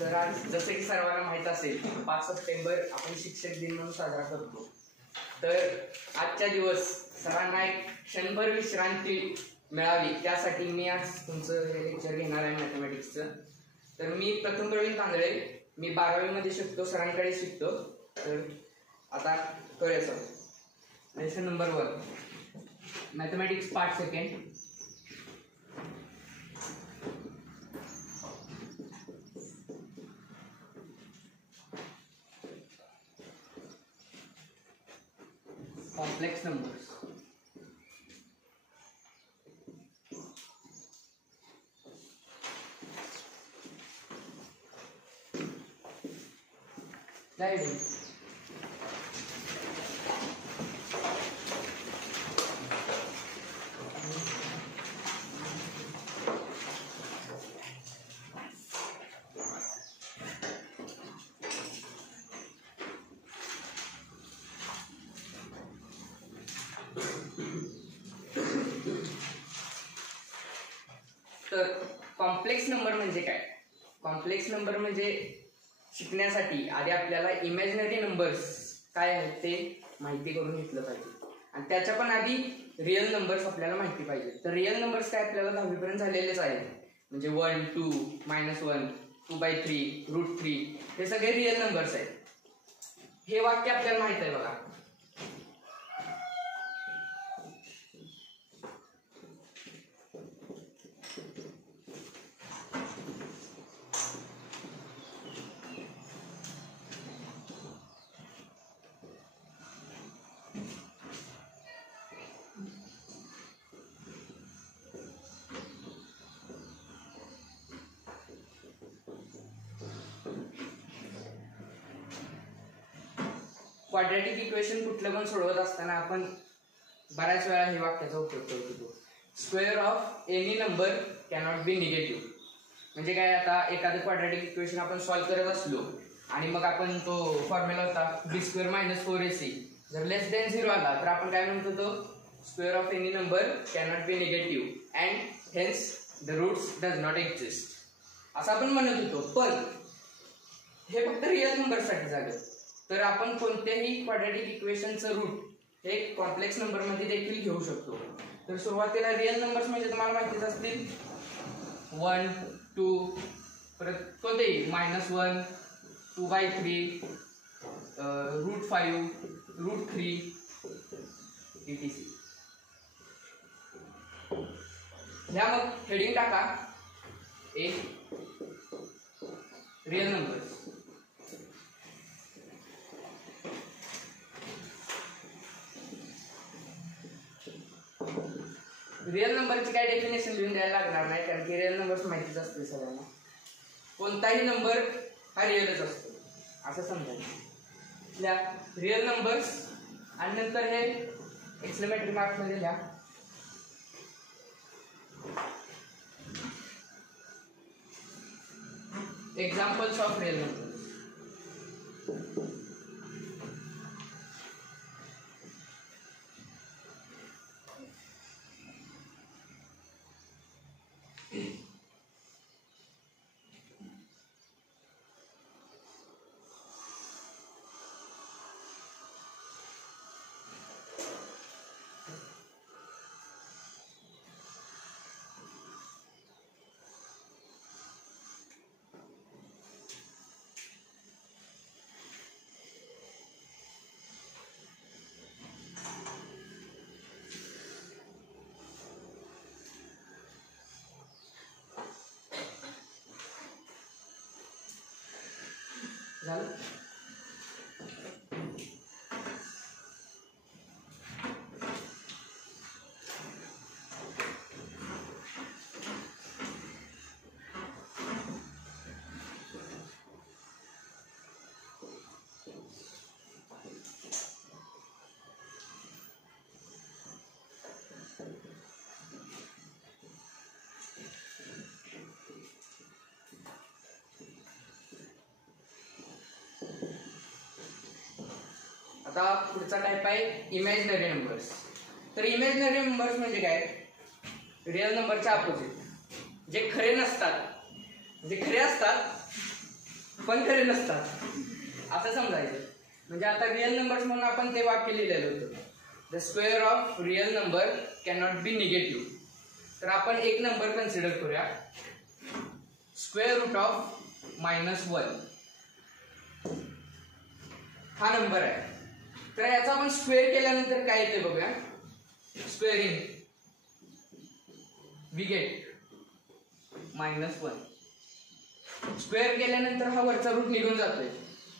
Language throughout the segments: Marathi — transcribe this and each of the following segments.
तर आज जसं की सर्वांना माहीत असेल 5 सप्टेंबर आपण शिक्षक दिन म्हणून साजरा करतो. तर आजच्या दिवस सर्वांना एक क्षणभर विश्रांती मिळावी त्यासाठी मी आज तुमचं हे लेक्चर घेणार आहे मॅथमॅटिक्सचं. तर मी प्रथम प्रवीण तांदळे, मी 12वी मध्ये शिकतो, सरांकडे शिकतो. तर आता करूया sir. Lesson number 1 mathematics part second. Complex numbers. Slide. तर कॉम्प्लेक्स नंबर म्हणजे काय? कॉम्प्लेक्स नंबर म्हणजे शिकण्यासाठी आधी आपल्याला इमॅजिनरी नंबर्स काय आहेत ते माहिती करून घेतलं पाहिजे आणि त्याच्या पण आधी रिअल नंबर्स आपल्याला माहिती पाहिजे. तर रिअल नंबर्स काय आपल्याला 10वी पर्यंत झालेलेच आहेत, म्हणजे 1, 2, -1, 2/3, √3 हे सगळे रिअल नंबर्स आहेत. हे वाक्य आपल्याला माहित आहे बघा. क्वाड्रॅटिक इक्वेशन कुठलं पण सोडवत असताना आपण बऱ्याच वेळा हे वाक्याचा उपयोग करतो. Square of any number cannot be negative. म्हणजे काय, आता एखादं क्वाड्रॅटिक इक्वेशन आपण सॉल्व्ह करत असलो आणि मग आपण तो फॉर्म्युला होता b² - 4ac, जर लेस दॅन 0 आला तर आपण काय म्हणतो, तो square of any number cannot be negative and hence the roots does not exist असं आपण म्हणत होतो. पण हे फक्त रिअल नंबरसाठी झालं. तर आपण कोणत्याही क्वाड्रॅटिक इक्वेशनचं रूट हे कॉम्प्लेक्स नंबर मध्ये देखील घेऊ शकतो. तर सुरुवातीला रिअल नंबर्स म्हणजे तुम्हाला माहितीच असतील, 1, 2, परत कोणतेही -1, 2/3, √5, √3 etc. ह्या मग हेडिंग टाका ए रिअल नंबर्स. रिअल नंबरची काय डेफिनेशन लिहून द्यायला लागणार नाही, कारण की रिअल नंबर्स माहितीच असते सगळ्यांना. कोणताही नंबर हा रिअलच असतो असं समजायचं. रिअल नंबर्स आणि नंतर हे एक्सक्लेमेटरी मार्क मध्ये लिहा एक्झाम्पल्स ऑफ रिअल नंबर्स. झालं. आता पुढचा टाइप आहे इमॅजिनरी नंबर्स. तर इमॅजिनरी नंबर्स म्हणजे काय, रिअल नंबरच्या अपोजिट, जे खरे नसतात, जे खरे असतात पण खरे नसतात असं समजायचं. म्हणजे आता रिअल नंबर्स म्हणून आपण ते वाक्य लिहिलेलं होतं, the square of real number cannot be negative. तर आपण एक नंबर कन्सिडर करूया, स्क्वेअर रूट ऑफ -1 हा नंबर आहे. तर याचा आपण स्क्वेअर केल्यानंतर काय येते बघूया. Squaring we get -1. स्क्वेअर केल्यानंतर हा वरचा रूट निघून जातोय,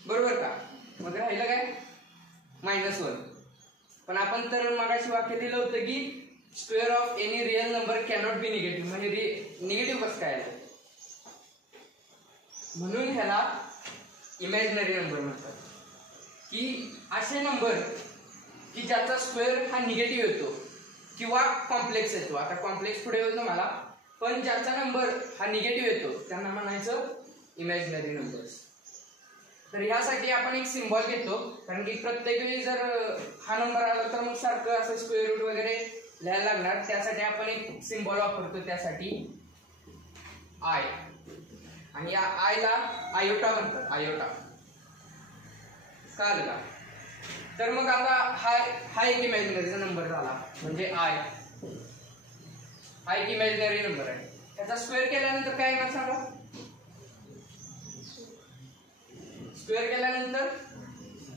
बरोबर का. मग राहिलं काय -1. पण आपण तर मगाशी वाक्य दिलं होतं की square of any real number cannot be negative. म्हणजे निगेटिव्ह कसं काय आलं, म्हणून ह्याला इमॅजिनरी नंबर म्हणतात. की असे नंबर की ज्याचा स्क्वेअर हा निगेटिव्ह येतो किंवा कॉम्प्लेक्स येतो. आता कॉम्प्लेक्स पुढे होतं मला, पण ज्याचा नंबर हा निगेटिव्ह येतो त्यांना म्हणायचं इमॅजिनरी नंबर्स. तर ह्यासाठी आपण एक सिम्बॉल घेतो, कारण की प्रत्येक वेळी जर हा नंबर आला तर मग सारखं असं स्क्वेअर रूट वगैरे लिहायला लागणार. त्यासाठी आपण एक सिम्बॉल वापरतो, त्यासाठी आय. आणि या आयला आयोटा म्हणतात, आयोटा. कळलं का. तर मग आता हा एक इमॅजिनरीचा नंबर झाला, म्हणजे आय हा एक इमॅजिनरी नंबर आहे. त्याचा स्क्वेअर केल्यानंतर काय येणार सांगा. स्क्वेअर केल्यानंतर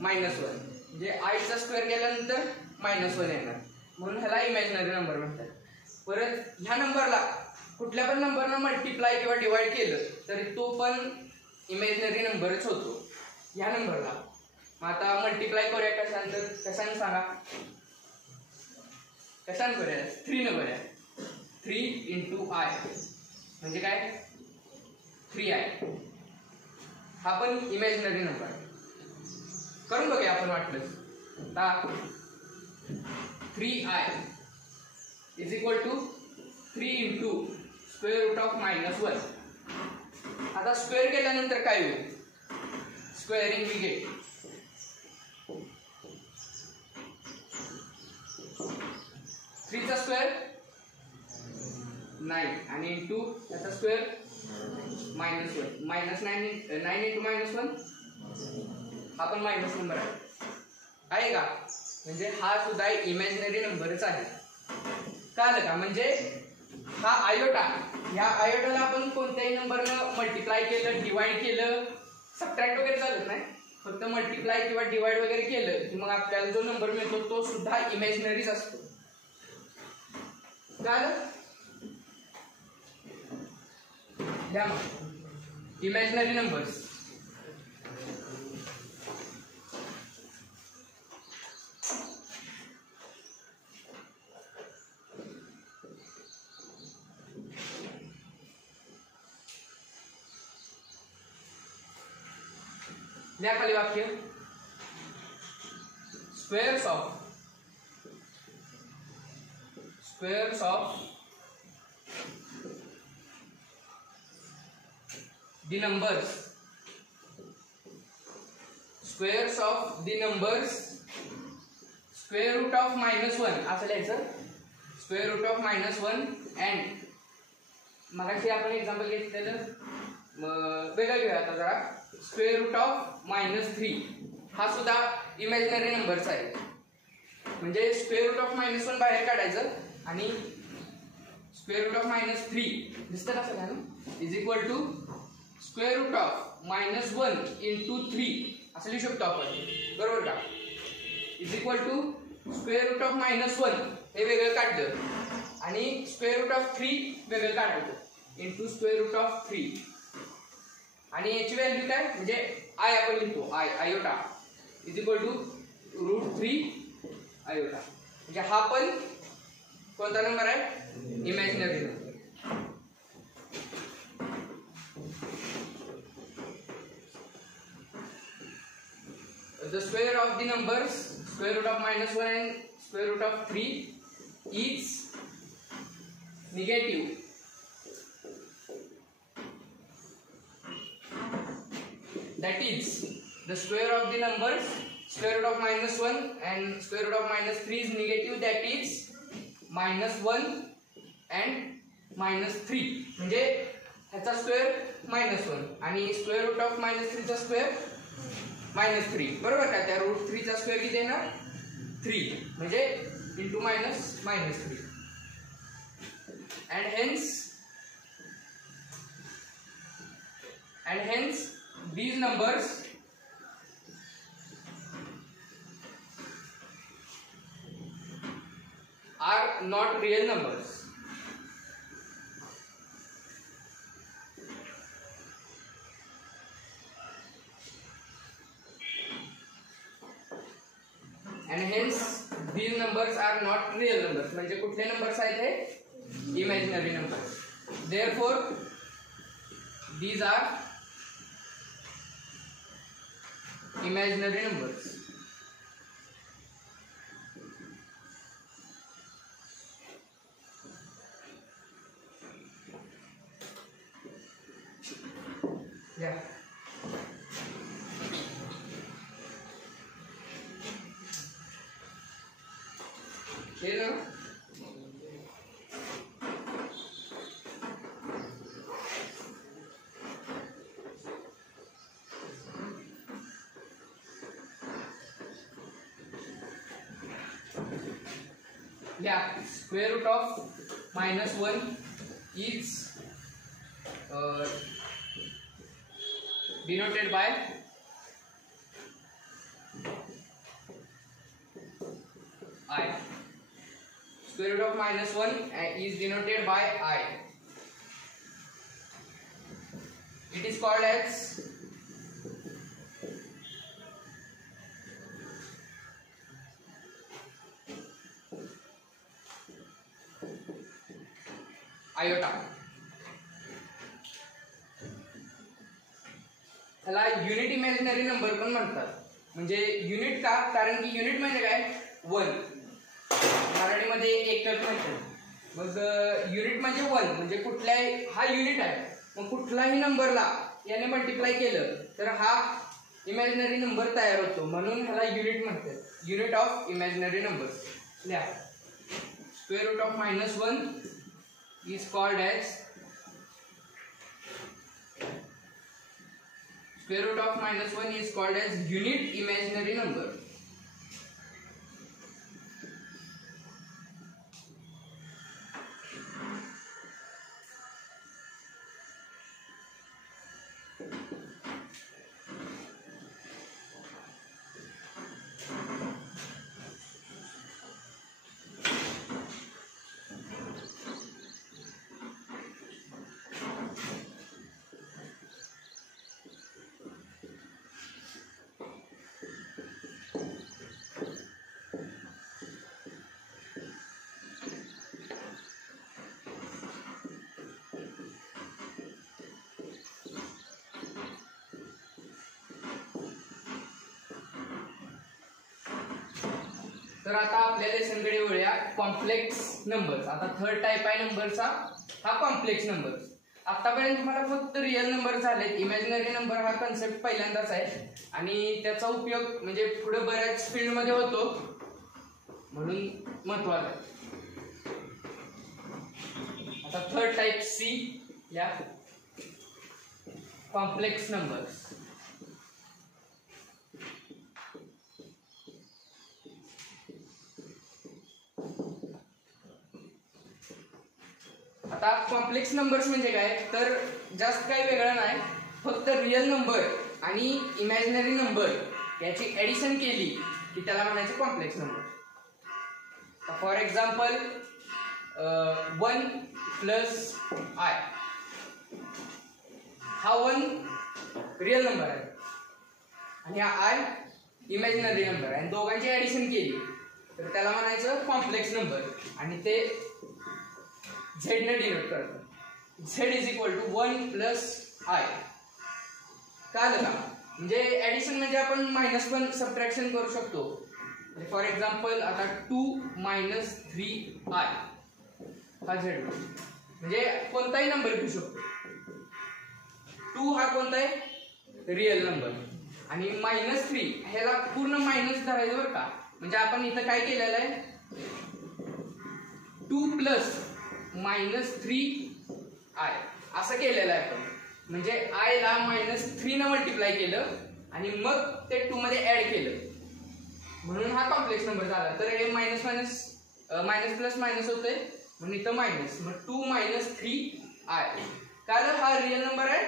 -1, म्हणजे आयचा स्क्वेअर केल्यानंतर -1 येणार, म्हणून ह्याला इमॅजिनरी नंबर म्हणतात. परत ह्या नंबरला कुठल्या पण नंबरनं मल्टिप्लाय किंवा डिवाइड केलं तरी तो पण इमॅजिनरी नंबरच होतो ह्या नंबरला. मग आता मल्टिप्लाय करूया कशाने सांगा. कशाने करूया, 3 न करूया. 3 × I म्हणजे काय 3I. हा पण इमॅजिनरी नंबर आहे. करून बघूया आपण वाटलं. आता 3I is equal to 3 × square root of -1. आता स्क्वेअर केल्यानंतर काय होईल, स्क्वेअरिंग वी गेट 3 चा स्क्वेअर 9 आणि इंटू त्याचा स्क्वेअर -1. -9 × -1 हा पण मायनस नंबर आहे का. म्हणजे हा सुद्धा इमॅजिनरी नंबरच आहे. कळलं का. म्हणजे हा आयोटा, ह्या आयोटाला आपण कोणत्याही नंबरनं मल्टिप्लाय केलं, डिवाइड केलं, सबट्रॅक्ट वगैरे चालत नाही, फक्त मल्टिप्लाय किंवा डिवाइड वगैरे केलं की मग आपल्याला जो नंबर मिळतो तो सुद्धा इमॅजिनरीच असतो. कळलं. द्या मग इमॅजिनरी नंबर्स. द्या खाली वाक्य, squares of the numbers, squares of the numbers square root of -1 असं लिहायचं. स्क्वेअर रूट ऑफ -1 अँड मगाशी आपण एक्झाम्पल घेतलेलं वेगळं घेऊया आता जरा. स्क्वेअर रूट ऑफ -3 हा सुद्धा इमॅजिनरी नंबरचा आहे. म्हणजे स्क्वेअर रूट ऑफ -1 बाहेर काढायचं आणि स्क्वेअर रूट ऑफ -3 दिसतं का सगळ्यांना is equal to square root of -1 × 3 असं लिहू शकतो आपण, बरोबर का. Is equal to square root of -1 हे वेगळं काढलं आणि स्क्वेअर रूट ऑफ 3 वेगळं काढायचं इंटू स्क्वेअर रूट ऑफ 3. आणि याची व्हॅल्यू काय, म्हणजे आय आपण लिहितो, आयोटा इज इक्वल टू √3 आयोटा. म्हणजे हा पण कोणता नंबर आहे, imaginary number. The square of the numbers square root of -1 and square root of 3 is negative. That is, the square of the numbers square root of -1 and square root of -3 is negative. That is -1 and -3. म्हणजे ह्याचा स्क्वेअर -1 आणि स्क्वेअर रूट ऑफ -3 चा स्क्वेअर -3 बरोबर का. त्या रूट 3 चा स्क्वेअर किती येणार 3 म्हणजे into -3 and hence these numbers are not real numbers. And hence these numbers are not real numbers. म्हणजे कुठले नंबर्स आहेत हे imaginary numbers. Therefore these are imaginary numbers. Yeah. Clear now? Yeah, square root of -1 is denoted by I. Square root of -1 is denoted by I. It is called as iota. त्याला युनिट इमॅजिनरी नंबर पण म्हणतात. म्हणजे युनिट का, कारण की युनिट म्हणजे काय 1 मराठीमध्ये एकक म्हणतात. मग युनिट म्हणजे 1 म्हणजे कुठल्याही हा युनिट आहे. मग कुठलाही नंबरला याने मल्टिप्लाय केलं तर हा इमॅजिनरी नंबर तयार होतो, म्हणून ह्याला युनिट म्हणतात. Unit of imaginary numbers. लिहा square root of -1 is called as square root of -1 is called as unit imaginary number. तर आता आपल्या लेसनकडे वळूया कॉम्प्लेक्स नंबर्स. आता थर्ड टाइप आहे नंबरचा हा कॉम्प्लेक्स नंबर्स. आतापर्यंत तुम्हाला फक्त रिअल नंबर झालेत. इमॅजिनरी नंबर हा कन्सेप्ट पहिल्यांदाच आहे आणि त्याचा उपयोग म्हणजे पुढे बऱ्याच फील्ड मध्ये होतो, म्हणून महत्वाचा आहे. आता थर्ड टाइप सी या कॉम्प्लेक्स नंबर्स. आता कॉम्प्लेक्स नंबर्स म्हणजे काय, तर जास्त काही वेगळं नाही, फक्त रिअल नंबर आणि इमॅजिनरी नंबर याची ऍडिशन केली की त्याला म्हणायचं complex number. For example 1 plus I, हा 1 रिअल नंबर आहे आणि हा आय इमॅजिनरी नंबर आहे. दोघांची ऍडिशन केली तर त्याला म्हणायचं कॉम्प्लेक्स नंबर आणि ते Z ने डिनोट करतो. Z is equal to 1 plus i. कळलं का? म्हणजे ऍडिशन म्हणजे आपण मायनस पण सबट्रॅक्शन करू शकतो. फॉर एक्झाम्पल आता 2 मायनस 3i हा Z म्हणजे कोणताही नंबर घेऊ शकतो. 2 हा कोणता आहे रिअल नंबर आणि -3 ह्याला पूर्ण मायनस धरायचं बरं का. म्हणजे आपण इथं काय केलेलं आहे 2 प्लस -3i असं केलेलं आहे आपण. म्हणजे आय ला -3 न मल्टिप्लाय केलं आणि मग ते 2 मध्ये ऍड केलं, म्हणून हा कॉम्प्लेक्स नंबर झाला. तर हे मायनस मायनस प्लस मायनस होते, म्हणून इथं मायनस, मग 2 - 3i. कारण हा रिअल नंबर आहे,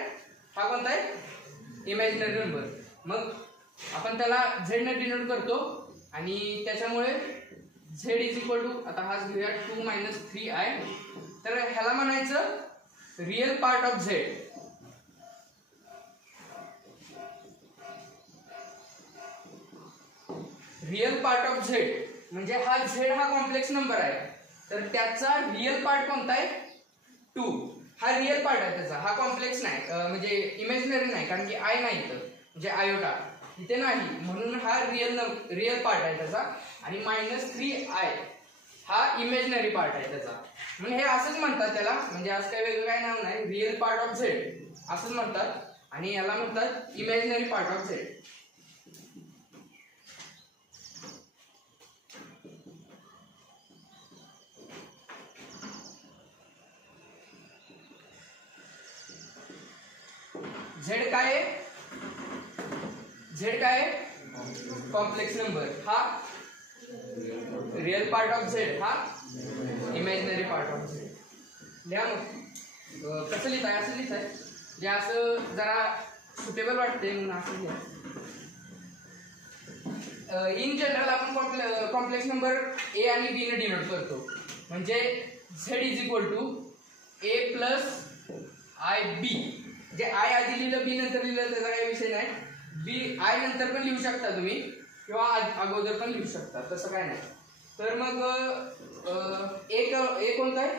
हा कोणता आहे इमॅजिनरी नंबर. मग आपण त्याला z ने डिनोट करतो आणि त्याच्यामुळे z इज इक्वल टू, आता हाच घेऊया 2 - 3i. तर ह्याला म्हणायचं real part of z. Real part of z म्हणजे हा z हा कॉम्प्लेक्स नंबर आहे, तर त्याचा रिअल पार्ट कोणता आहे 2. हा रिअल पार्ट आहे त्याचा, हा कॉम्प्लेक्स नाही, म्हणजे इमॅजिनरी नाही, कारण की आय नाही इथं, म्हणजे आयोटा इथे नाही, म्हणून हा रिअल पार्ट आहे त्याचा. आणि -3i हा इमॅजिनरी पार्ट आहे त्याचा, म्हणजे हे असंच म्हणतात त्याला, म्हणजे असं काही वेगळं काही नाव नाही, रिअल पार्ट ऑफ z असंच म्हणतात. आणि याला म्हणतात imaginary part of z. z काय आहे, z काय आहे कॉम्प्लेक्स नंबर, हा रिअल पार्ट ऑफ z, हा इमॅजिनरी पार्ट ऑफ z. लिहा मग कसं लिहिताय, असं लिहिताय जे असं जरा सुटेबल वाटते म्हणून असं लिहा. इन जनरल आपण कॉम्प्लेक्स नंबर a आणि b ने डिनोट करतो, म्हणजे z is equal to a plus i b. जे आय आधी लिहिलं बी नंतर लिहिलं त्याचा काही विषय नाही, बी आय नंतर पण लिहू शकता तुम्ही किंवा अगोदर पण लिहू शकता, तसं काय नाही. तर मग ए कोणता आहे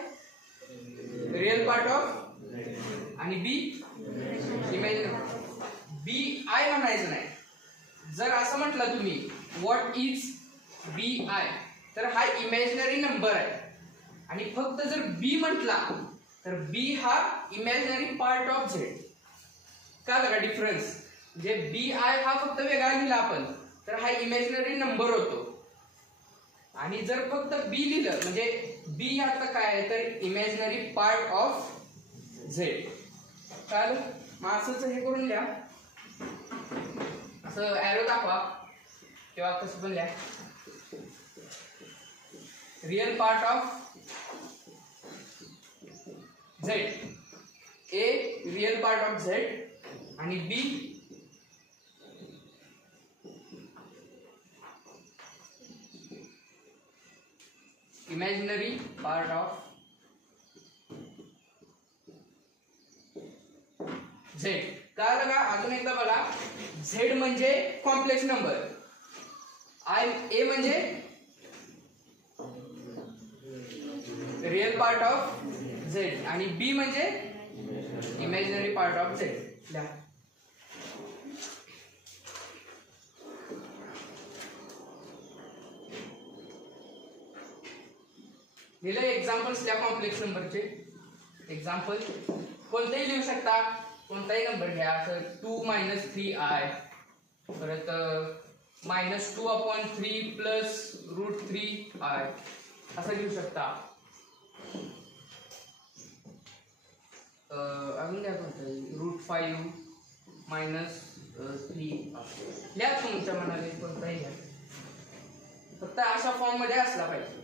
रिअल पार्ट ऑफ आणि बी इमॅजिनरी. बी आय म्हणायचं नाही, जर असं म्हटलं तुम्ही व्हॉट इज बी आय तर हा इमॅजिनरी नंबर आहे, आणि फक्त जर बी म्हटला तर बी हा इमॅजिनरी पार्ट ऑफ झेड. का बघा डिफरन्स, म्हणजे बी आय हा फक्त वेगळा लिहिला आपण तर हा इमॅजिनरी नंबर होतो, आणि जर फक्त बी लिहिलं म्हणजे बी आता काय आहे तर इमॅजिनरी पार्ट ऑफ झेड. चालेल, मग असंच हे करून लिहा, असं ॲरो दाखवा किंवा कसं पण लिहा. Real part of Z, A real part of Z आणि बी इमॅजिनरी पार्ट ऑफ झेड. काय बघा अजून एकदा बघा, झेड म्हणजे कॉम्प्लेक्स नंबर, आय ए म्हणजे रिअल पार्ट ऑफ झेड आणि बी म्हणजे इमॅजिनरी पार्ट ऑफ झेड. लिहिले एक्झाम्पल्स द्या कॉम्प्लेक्स नंबरचे. एक्झाम्पल कोणतेही लिहू शकता, कोणताही नंबर घ्या. तर 2 - 3i, परत -2/3 प्लस √3i असं लिहू शकता. अजून द्या कोणतं √5 -3 लिहा तुमच्या मनाने कोणताही घ्या, फक्त अशा फॉर्म मध्ये असला पाहिजे.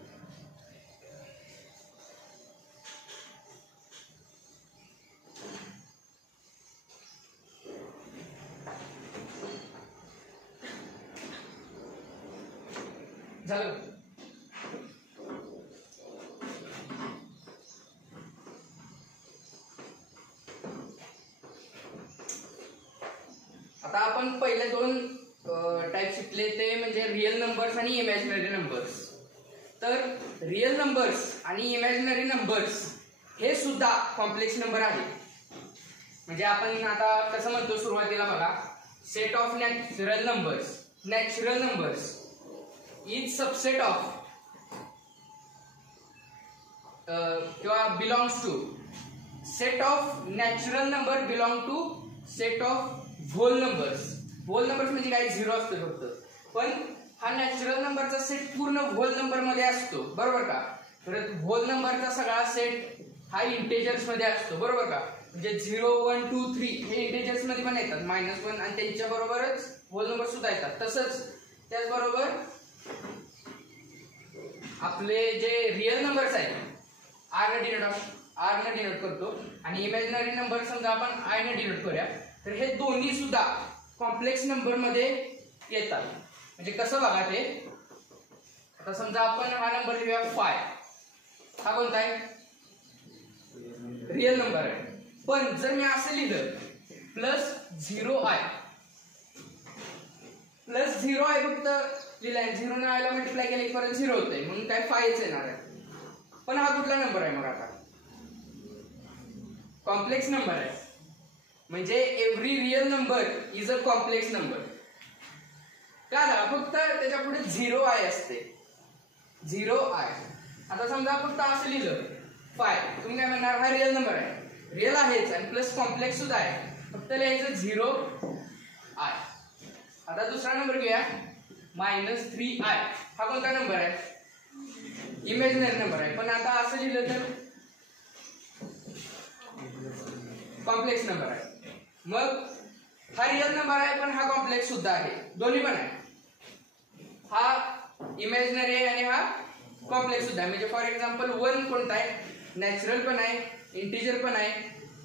झालं. आता आपण पहिले दोन टाइप शिकले ते म्हणजे रिअल नंबर्स आणि इमॅजिनरी नंबर्स. तर रिअल नंबर्स आणि इमॅजिनरी नंबर्स हे सुद्धा कॉम्प्लेक्स नंबर आहे. म्हणजे आपण आता कसं म्हणतो सुरुवातीला बघा, set of natural numbers is subset of किंवा belongs to set of natural number belong to set of whole numbers. Whole numbers म्हणजे काय, 0 असतो फक्त, पण हा नॅचरल नंबरचा सेट पूर्ण होल नंबर मध्ये असतो, बरोबर का. तर होल नंबरचा सगळा सेट हा इंटेजर्स मध्ये असतो, बरोबर का. म्हणजे 0 1 2 3 हे इंटिजर्स मध्ये पण येतात -1 आणि त्यांच्या बरोबरच होल नंबर सुद्धा येतात. तसंच त्याचबरोबर आपले जे रिअल नंबर्स आहेत आर ने डिनोट करतो आणि इमॅजिनरी नंबर समजा आपण आय ने डिनोट करूया तर हे दोन्ही सुद्धा कॉम्प्लेक्स नंबर मध्ये येतात. म्हणजे कसं बघा ते, आता समजा आपण हा नंबर लिहूया 5, हा कोणता आहे रिअल नंबर आहे. पण जर मी असं लिहिलं +0i फक्त लिहिलाय, 0 ने आयला मल्टिप्लाय केलं की परत 0 होतंय म्हणून काय 5च येणार आहे. पण हा कुठला नंबर आहे मग आता कॉम्प्लेक्स नंबर आहे. म्हणजे every real number is a complex number. का ना फक्त त्याच्या पुढे 0i असते 0i. आता समजा फक्त असं लिहिलं 5, तुम्ही काय म्हणणार हा रिअल नंबर आहे, रिअल आहेच आणि प्लस कॉम्प्लेक्स सुद्धा आहे, फक्त लिहायचं 0i. आता दुसरा नंबर घेऊया -3i. हा कोणता नंबर आहे इमॅजिनरी नंबर आहे, पण आता असं लिहिलं तर कॉम्प्लेक्स नंबर आहे. मग हा रिअल नंबर आहे पण हा कॉम्प्लेक्स सुद्धा आहे, दोन्ही पण आहे. हा इमॅजिनरी आहे आणि हा कॉम्प्लेक्स सुद्धा आहे. म्हणजे फॉर एक्झाम्पल 1 कोणता आहे नॅचरल पण आहे, इंटिजर पण आहे,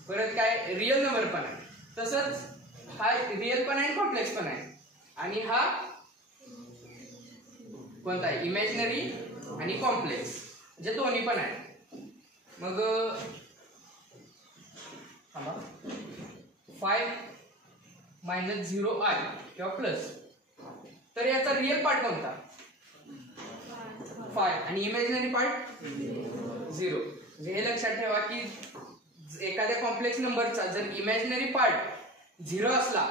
परत काय रिअल नंबर पण आहे. तसंच हा रिअल पण आहे कॉम्प्लेक्स पण आहे आणि हा कोणता आहे इमॅजिनरी आणि कॉम्प्लेक्स म्हणजे दोन्ही पण आहे. मग 5 - 0i किंवा प्लस, तर याचा रिअल पार्ट कोणता 5 आणि इमॅजिनरी पार्ट 0. म्हणजे हे लक्षात ठेवा की एखाद्या कॉम्प्लेक्स नंबरचा जर इमॅजिनरी पार्ट 0 असला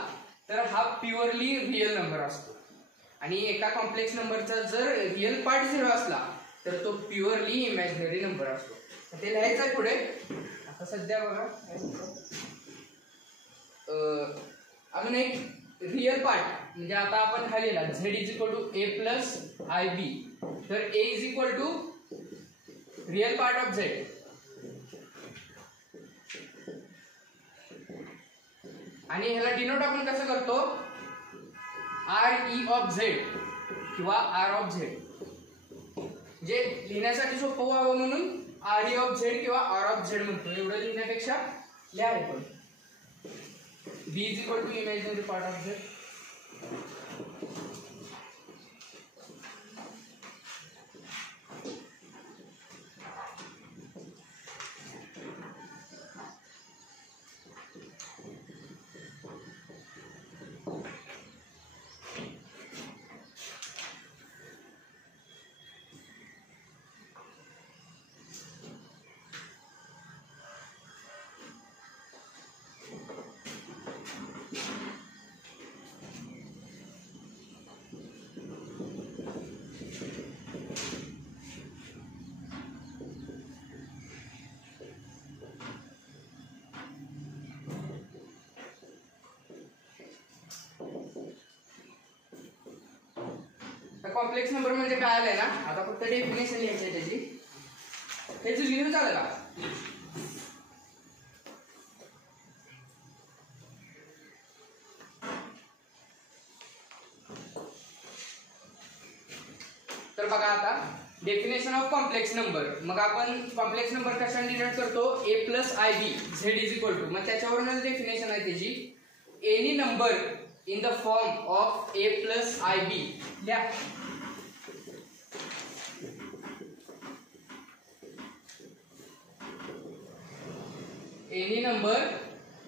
तर हा प्युअरली रिअल नंबर असतो आणि एका कॉम्प्लेक्स नंबरचा जर रिअल पार्ट 0 असला तर तो प्युअरली इमॅजिनरी नंबर असतो. ते लिहायचं आहे पुढे. आता सध्या बघा अजून एक रिअल पार्ट म्हणजे आता आपण हा लिहिला z = a + ib, तर a = real part of z आणि ह्याला डिनोट आपण कसं करतो re ऑफ z किंवा r ऑफ z. जे लिहिण्यासाठी सोपं व्हावं म्हणून re ऑफ z किंवा r ऑफ z म्हणतो. एवढं लिहिण्यापेक्षा लिहा हे पण b = imaginary part of z. Complex number म्हणजे काय आलंय ना, आता फक्त डेफिनेशन लिहायची आहे त्याची. हे जे लिहून झालं का तर बघा आता डेफिनेशन ऑफ कॉम्प्लेक्स नंबर. मग आपण कॉम्प्लेक्स नंबर कशाने डिनोट करतो a + ib z = मग त्याच्यावरूनच डेफिनेशन आहे त्याची any number in the form of a + ib. लिहा any number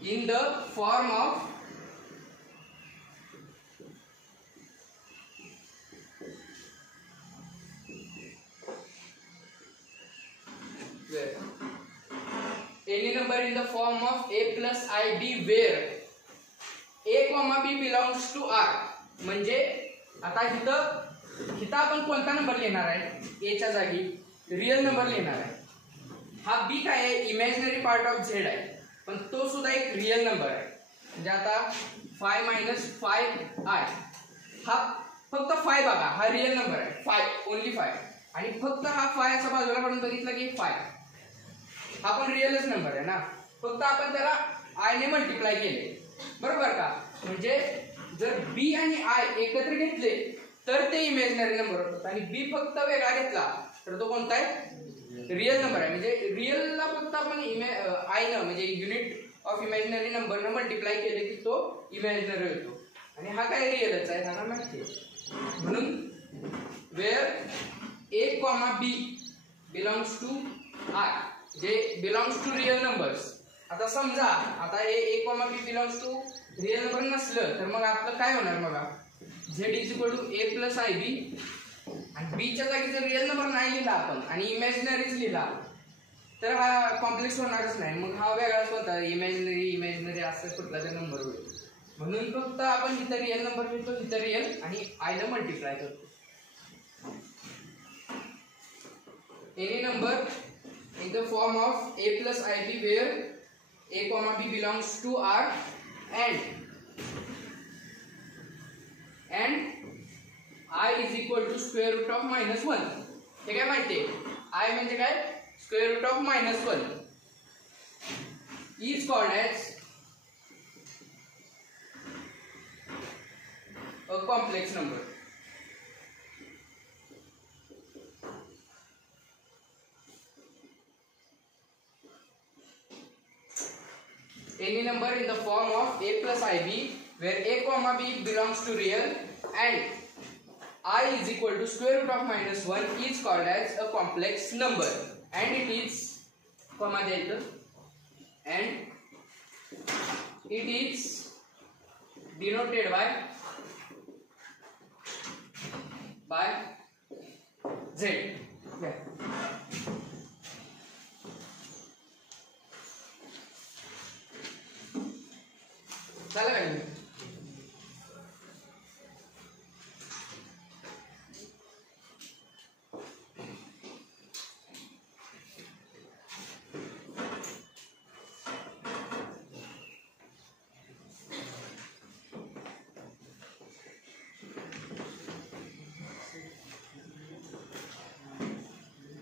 in the form of any number in the form of a + ib where a, b belongs to r. म्हणजे आता इथं आपण कोणता नंबर लिहिणार आहे a च्या जागी रिअल नंबर लिहिणार आहे. हा b काय आहे इमॅजिनरी पार्ट ऑफ z आहे पण तो सुद्धा एक रिअल नंबर आहे. म्हणजे आता 5 - 5i हा फक्त 5 बघा हा रिअल नंबर आहे 5 ओनली 5 आणि फक्त हा 5 असा बाजूला काढून बघितलं की 5 हा पण रिअलच नंबर आहे ना. फक्त आपण त्याला आय ने मल्टिप्लाय केले, बरोबर का? म्हणजे जर बी आणि आय एकत्र घेतले तर ते इमॅजिनरी नंबर होतात आणि बी फक्त वेगळा घेतला तर तो कोणता आहे? रिअल नंबर आहे. म्हणजे रिअलला फक्त आपण आय न म्हणजे युनिट ऑफ इमॅजिनरी नंबर न मल्टिप्लाय केले की तो इमॅजिनरी होतो आणि हा काय रिअलच आहे, हा माहिती आहे. म्हणून where a comma b belongs to R जे बिलॉंग्स टू रिअल नंबर्स. आता समजा आता a comma b belongs to real number नसलं तर मग आपलं काय होणार बघा, z is equal to a plus i b आणि बीच्या जागी जर रिअल नंबर नाही लिहिला आपण आणि इमॅजिनरीच लिहिला तर हा कॉम्प्लेक्स होणारच नाही. मग हा वेगळाच होता, इमॅजिनरी असं कुठला तरी नंबर होईल. म्हणून फक्त आपण इथं रिअल नंबर लिहितो, इथं रिअल आणि आयला मल्टिप्लाय करतो. Any number in the form of a plus ib where a comma b belongs to r and I is equal to square root of -1. हे काय माहिती आहे? I म्हणजे काय? Square root of -1 is called as a complex number. Any number in the form of a plus ib where a comma b belongs to real and I is equal to square root of -1 is called as a complex number and it is comma there and it is denoted by z. Yeah. चला काय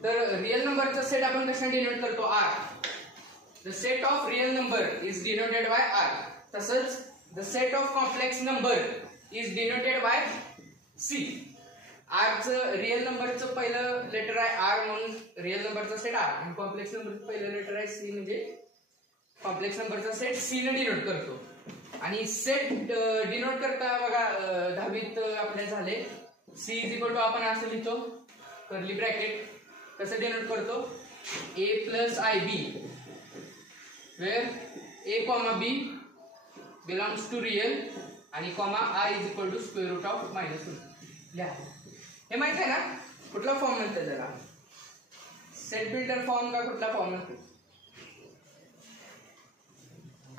तर रियल नंबरचा सेट आपण कशाने डिनोट करतो? R. The set of real number is denoted by R. तसंच the set of complex number is denoted by C. आरचं रियल नंबरचं पहिलं लेटर आहे आर म्हणून रियल नंबरचा सेट आर आणि कॉम्प्लेक्स नंबरचं पहिलं लेटर आहे सी म्हणजे कॉम्प्लेक्स नंबरचा सेट सी ने डिनोट करतो. आणि सेट डिनोट करता बघा 10वीत आपले झाले सी इज इक्वल टू आपण असं लिहितो कर्ली ब्रॅकेट. कसं डिनोट करतो? A plus i b where a comma b belongs to real आणि comma i is equal to square root of -1. लिहा. हे माहित आहे ना कुठला फॉर्म म्हणतात जरा? सेट बिल्डर फॉर्म का कुठला फॉर्म म्हणतात?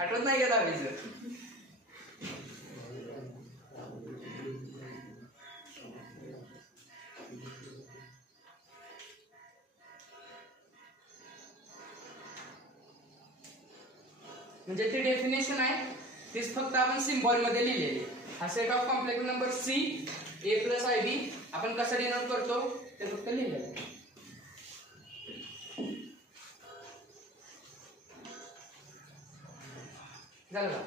आठवत नाही का 10वीचं? म्हणजे ती डेफिनेशन आहे तीच फक्त आपण सिम्बॉल मध्ये लिहिलेली. हा set of complex number c a plus i b आपण कसं डिनोट करतो ते फक्त लिहिलेलं आहे. झालं का?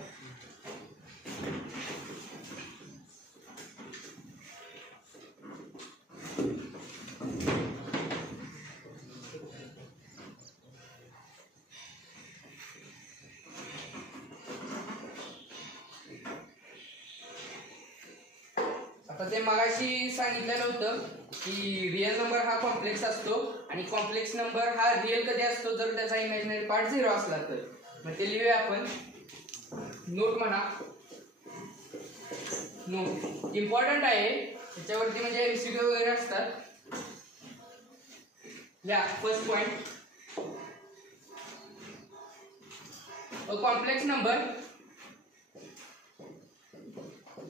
आता ते मगाशी सांगितलेलं होतं की रिअल नंबर हा कॉम्प्लेक्स असतो आणि कॉम्प्लेक्स नंबर हा रिअल कधी असतो जर त्याचा इमॅजिनरी पार्ट 0 असला तर. मग ते लिहूया आपण. नोट म्हणा. नोट इम्पॉर्टंट आहे त्याच्यावरती म्हणजे एमसीक्यू वगैरे असतात. लिहा. फर्स्ट पॉइंट अ कॉम्प्लेक्स नंबर.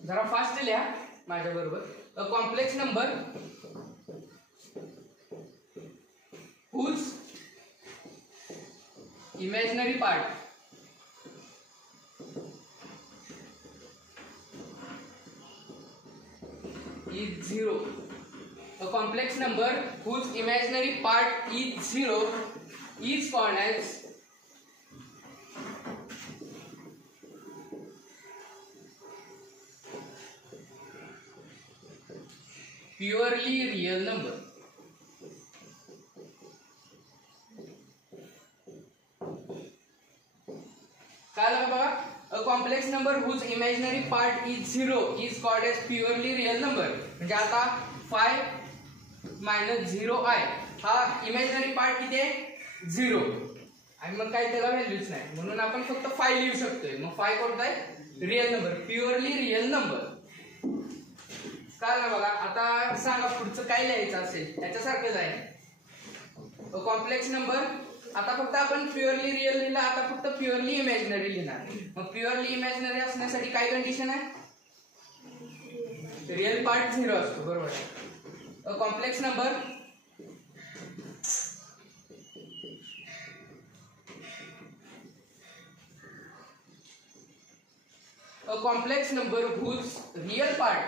जरा फास्ट लिहा माझ्या बरोबर. अ complex number whose imaginary part is 0. A complex number whose imaginary part is 0 is called as purely real number. काय झालं बघा, a complex number whose imaginary part is 0 is called as purely real number. म्हणजे आता 5 - 0i हा इमॅजिनरी पार्ट किती आहे, 0, आणि मग काय त्याला व्हॅल्यूच नाही, म्हणून आपण फक्त 5 लिहू शकतोय. मग 5 कोणता आहे, real number, purely real number. कळलं बघा. आता सांगा पुढचं काय लिहायचं असेल, त्याच्यासारखंच आहे. कॉम्प्लेक्स नंबर, आता फक्त आपण प्युअरली रियल लिहिला, आता फक्त प्युअरली इमॅजिनरी लिहिणार. मग प्युअरली इमॅजिनरी असण्यासाठी काय कंडिशन आहे, रियल पार्ट 0 असतो, बरोबर आहे. Complex number a complex number whose real part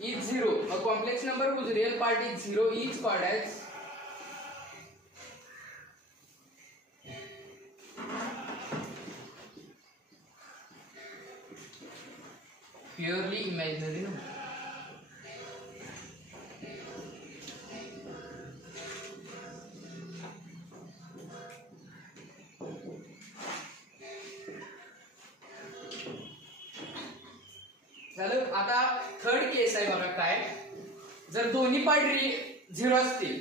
is 0. A complex number whose real part is 0 is called as purely imaginary number. झालं. आता थर्ड केस आहे बघा, काय जर दोन्ही पार्ट 0 असतील,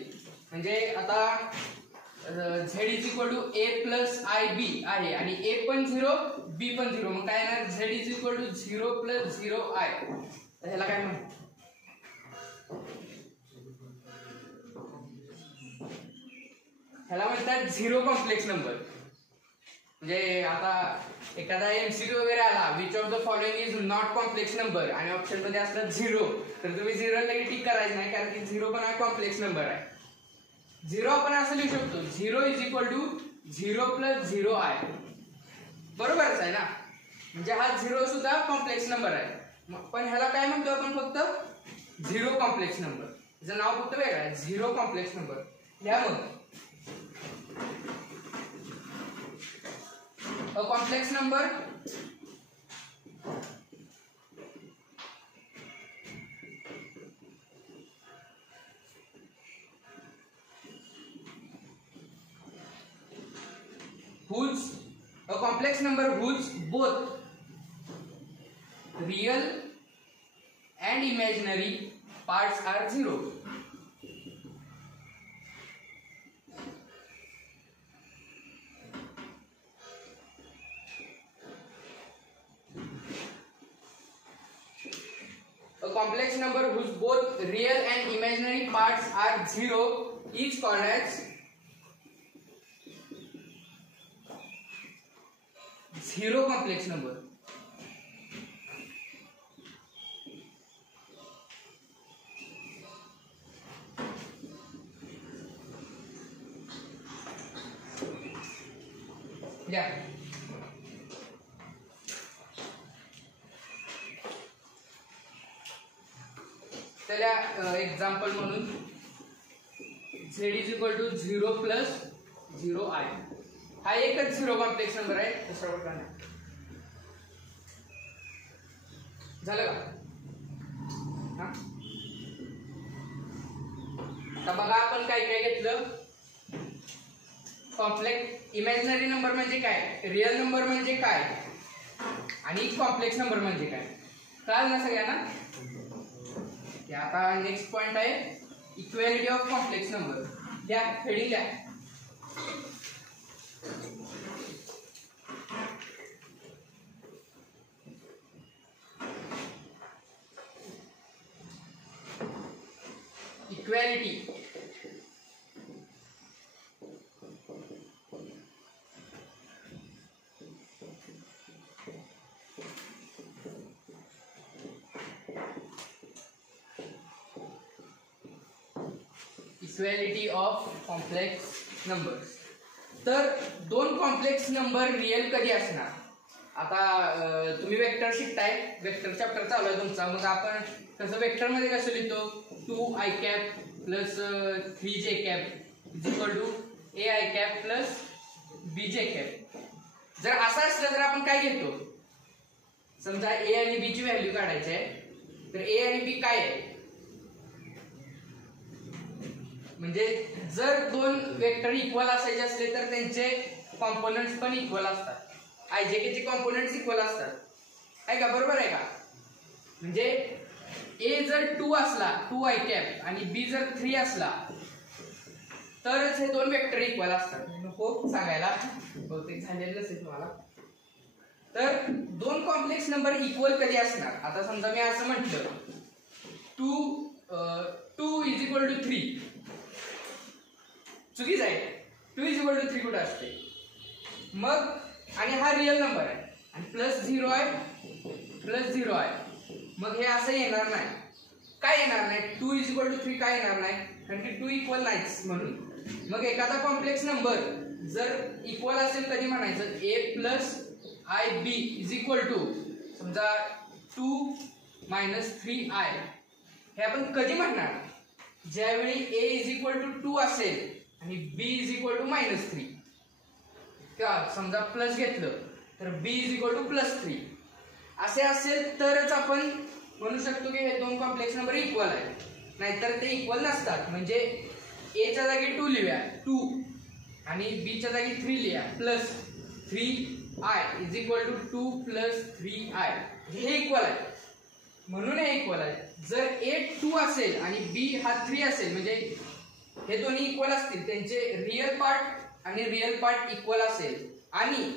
म्हणजे आता z is equal to a plus ib आहे आणि a पण 0 b पण 0, मग काय येणार, z is equal to 0 plus 0i. तर ह्याला काय म्हणतात, ह्याला म्हणतात झिरो कॉम्प्लेक्स नंबर. म्हणजे आता एखादा एमसीक्यू वगैरे आला, which of the following is not complex number, आणि ऑप्शन मध्ये असलं 0, तर तुम्ही 0 लगेच टिक करायचं नाही, कारण की 0 पण हा कॉम्प्लेक्स नंबर आहे. 0 आपण असं लिहू शकतो, 0 is equal to 0 plus 0i, बरोबरच आहे ना. म्हणजे हा 0 सुद्धा कॉम्प्लेक्स नंबर आहे, पण ह्याला काय म्हणतो आपण, फक्त 0 कॉम्प्लेक्स नंबर. त्याचं नाव फक्त वेगळं आहे, 0 कॉम्प्लेक्स नंबर. लिहा मग. A complex number whose both real and imaginary parts are 0. A complex number whose both real and imaginary parts are 0 is called as zero complex number. Yeah. त्याला एक्झाम्पल म्हणून z is equal to 0 plus 0i, हा एकच 0 कॉम्प्लेक्स नंबर आहे, दुसरा कुठला नाही. झालं का. आता बघा आपण काय काय घेतलं. कॉम्प्लेक्स इमॅजिनरी नंबर म्हणजे काय, रिअल नंबर म्हणजे काय, आणि कॉम्प्लेक्स नंबर म्हणजे काय, कळलं ना सगळ्यांना. आता नेक्स्ट पॉइंट आहे इक्वॅलिटी ऑफ कॉम्प्लेक्स नंबर. द्या हेडिंग द्या. Equality equality of complex numbers. तर दोन कॉम्प्लेक्स नंबर रिअल कधी असणार. आता तुम्ही वेक्टर शिकताय, वेक्टर चॅप्टर चालू आहे तुमचा, मग आपण कसं वेक्टर मध्ये कसं लिहितो, 2i cap plus 3j cap is equal to ai cap plus bj cap. जर असं असलं तर आपण काय घेतो, समजा ए आणि बी ची व्हॅल्यू काढायची आहे, तर ए आणि बी काय आहे, म्हणजे जर दोन वेक्टर इक्वल असायचे असले तर त्यांचे कॉम्पोनंट्स पण इक्वल असतात, आयजेके चे कॉम्पोनंट्स इक्वल असतात, आहे का, बरोबर आहे का. म्हणजे ए जर 2 असला 2 आय कॅप आणि बी जर 3 असला तरच हे दोन वेक्टर इक्वल असतात. हो सांगायला बहुतेक झालेलं नसेल तुम्हाला. तर दोन कॉम्प्लेक्स नंबर इक्वल कधी असणार, आता समजा मी असं म्हटलं 2 इज इक्वल टू 3, चुकीच आहे. 2 इज इक्वल टू 3 कुठं असते, मग आणि हा रिअल नंबर आहे आणि प्लस 0 आहे, मग हे असं येणार नाही. काय येणार नाही, 2 इज इक्वल टू 3 काय येणार नाही, कारण की 2 इक्वल नाहीच म्हणून. मग एखादा कॉम्प्लेक्स नंबर जर इक्वल असेल कधी म्हणायचं, a plus i b is equal to समजा 2 मायनस 3i. हे आपण कधी म्हणणार, ज्यावेळी a इज इक्वल टू 2 असेल आणि b is equal to minus 3, किंवा समजा प्लस घेतलं तर b is equal to plus 3 असे असेल तरच आपण म्हणू शकतो की हे दोन कॉम्प्लेक्स नंबर इक्वल आहेत, नाहीतर ते इक्वल नसतात. म्हणजे a च्या जागी 2 लिहूया 2 आणि b च्या जागी 3 लिहा plus 3i is equal to 2 plus 3i, हे इक्वल आहे म्हणून हे इक्वल आहे. जर a 2 असेल आणि b हा 3 असेल म्हणजे हे दोन्ही इक्वल असतील, त्यांचे रिअल पार्ट आणि रिअल पार्ट इक्वल असेल आणि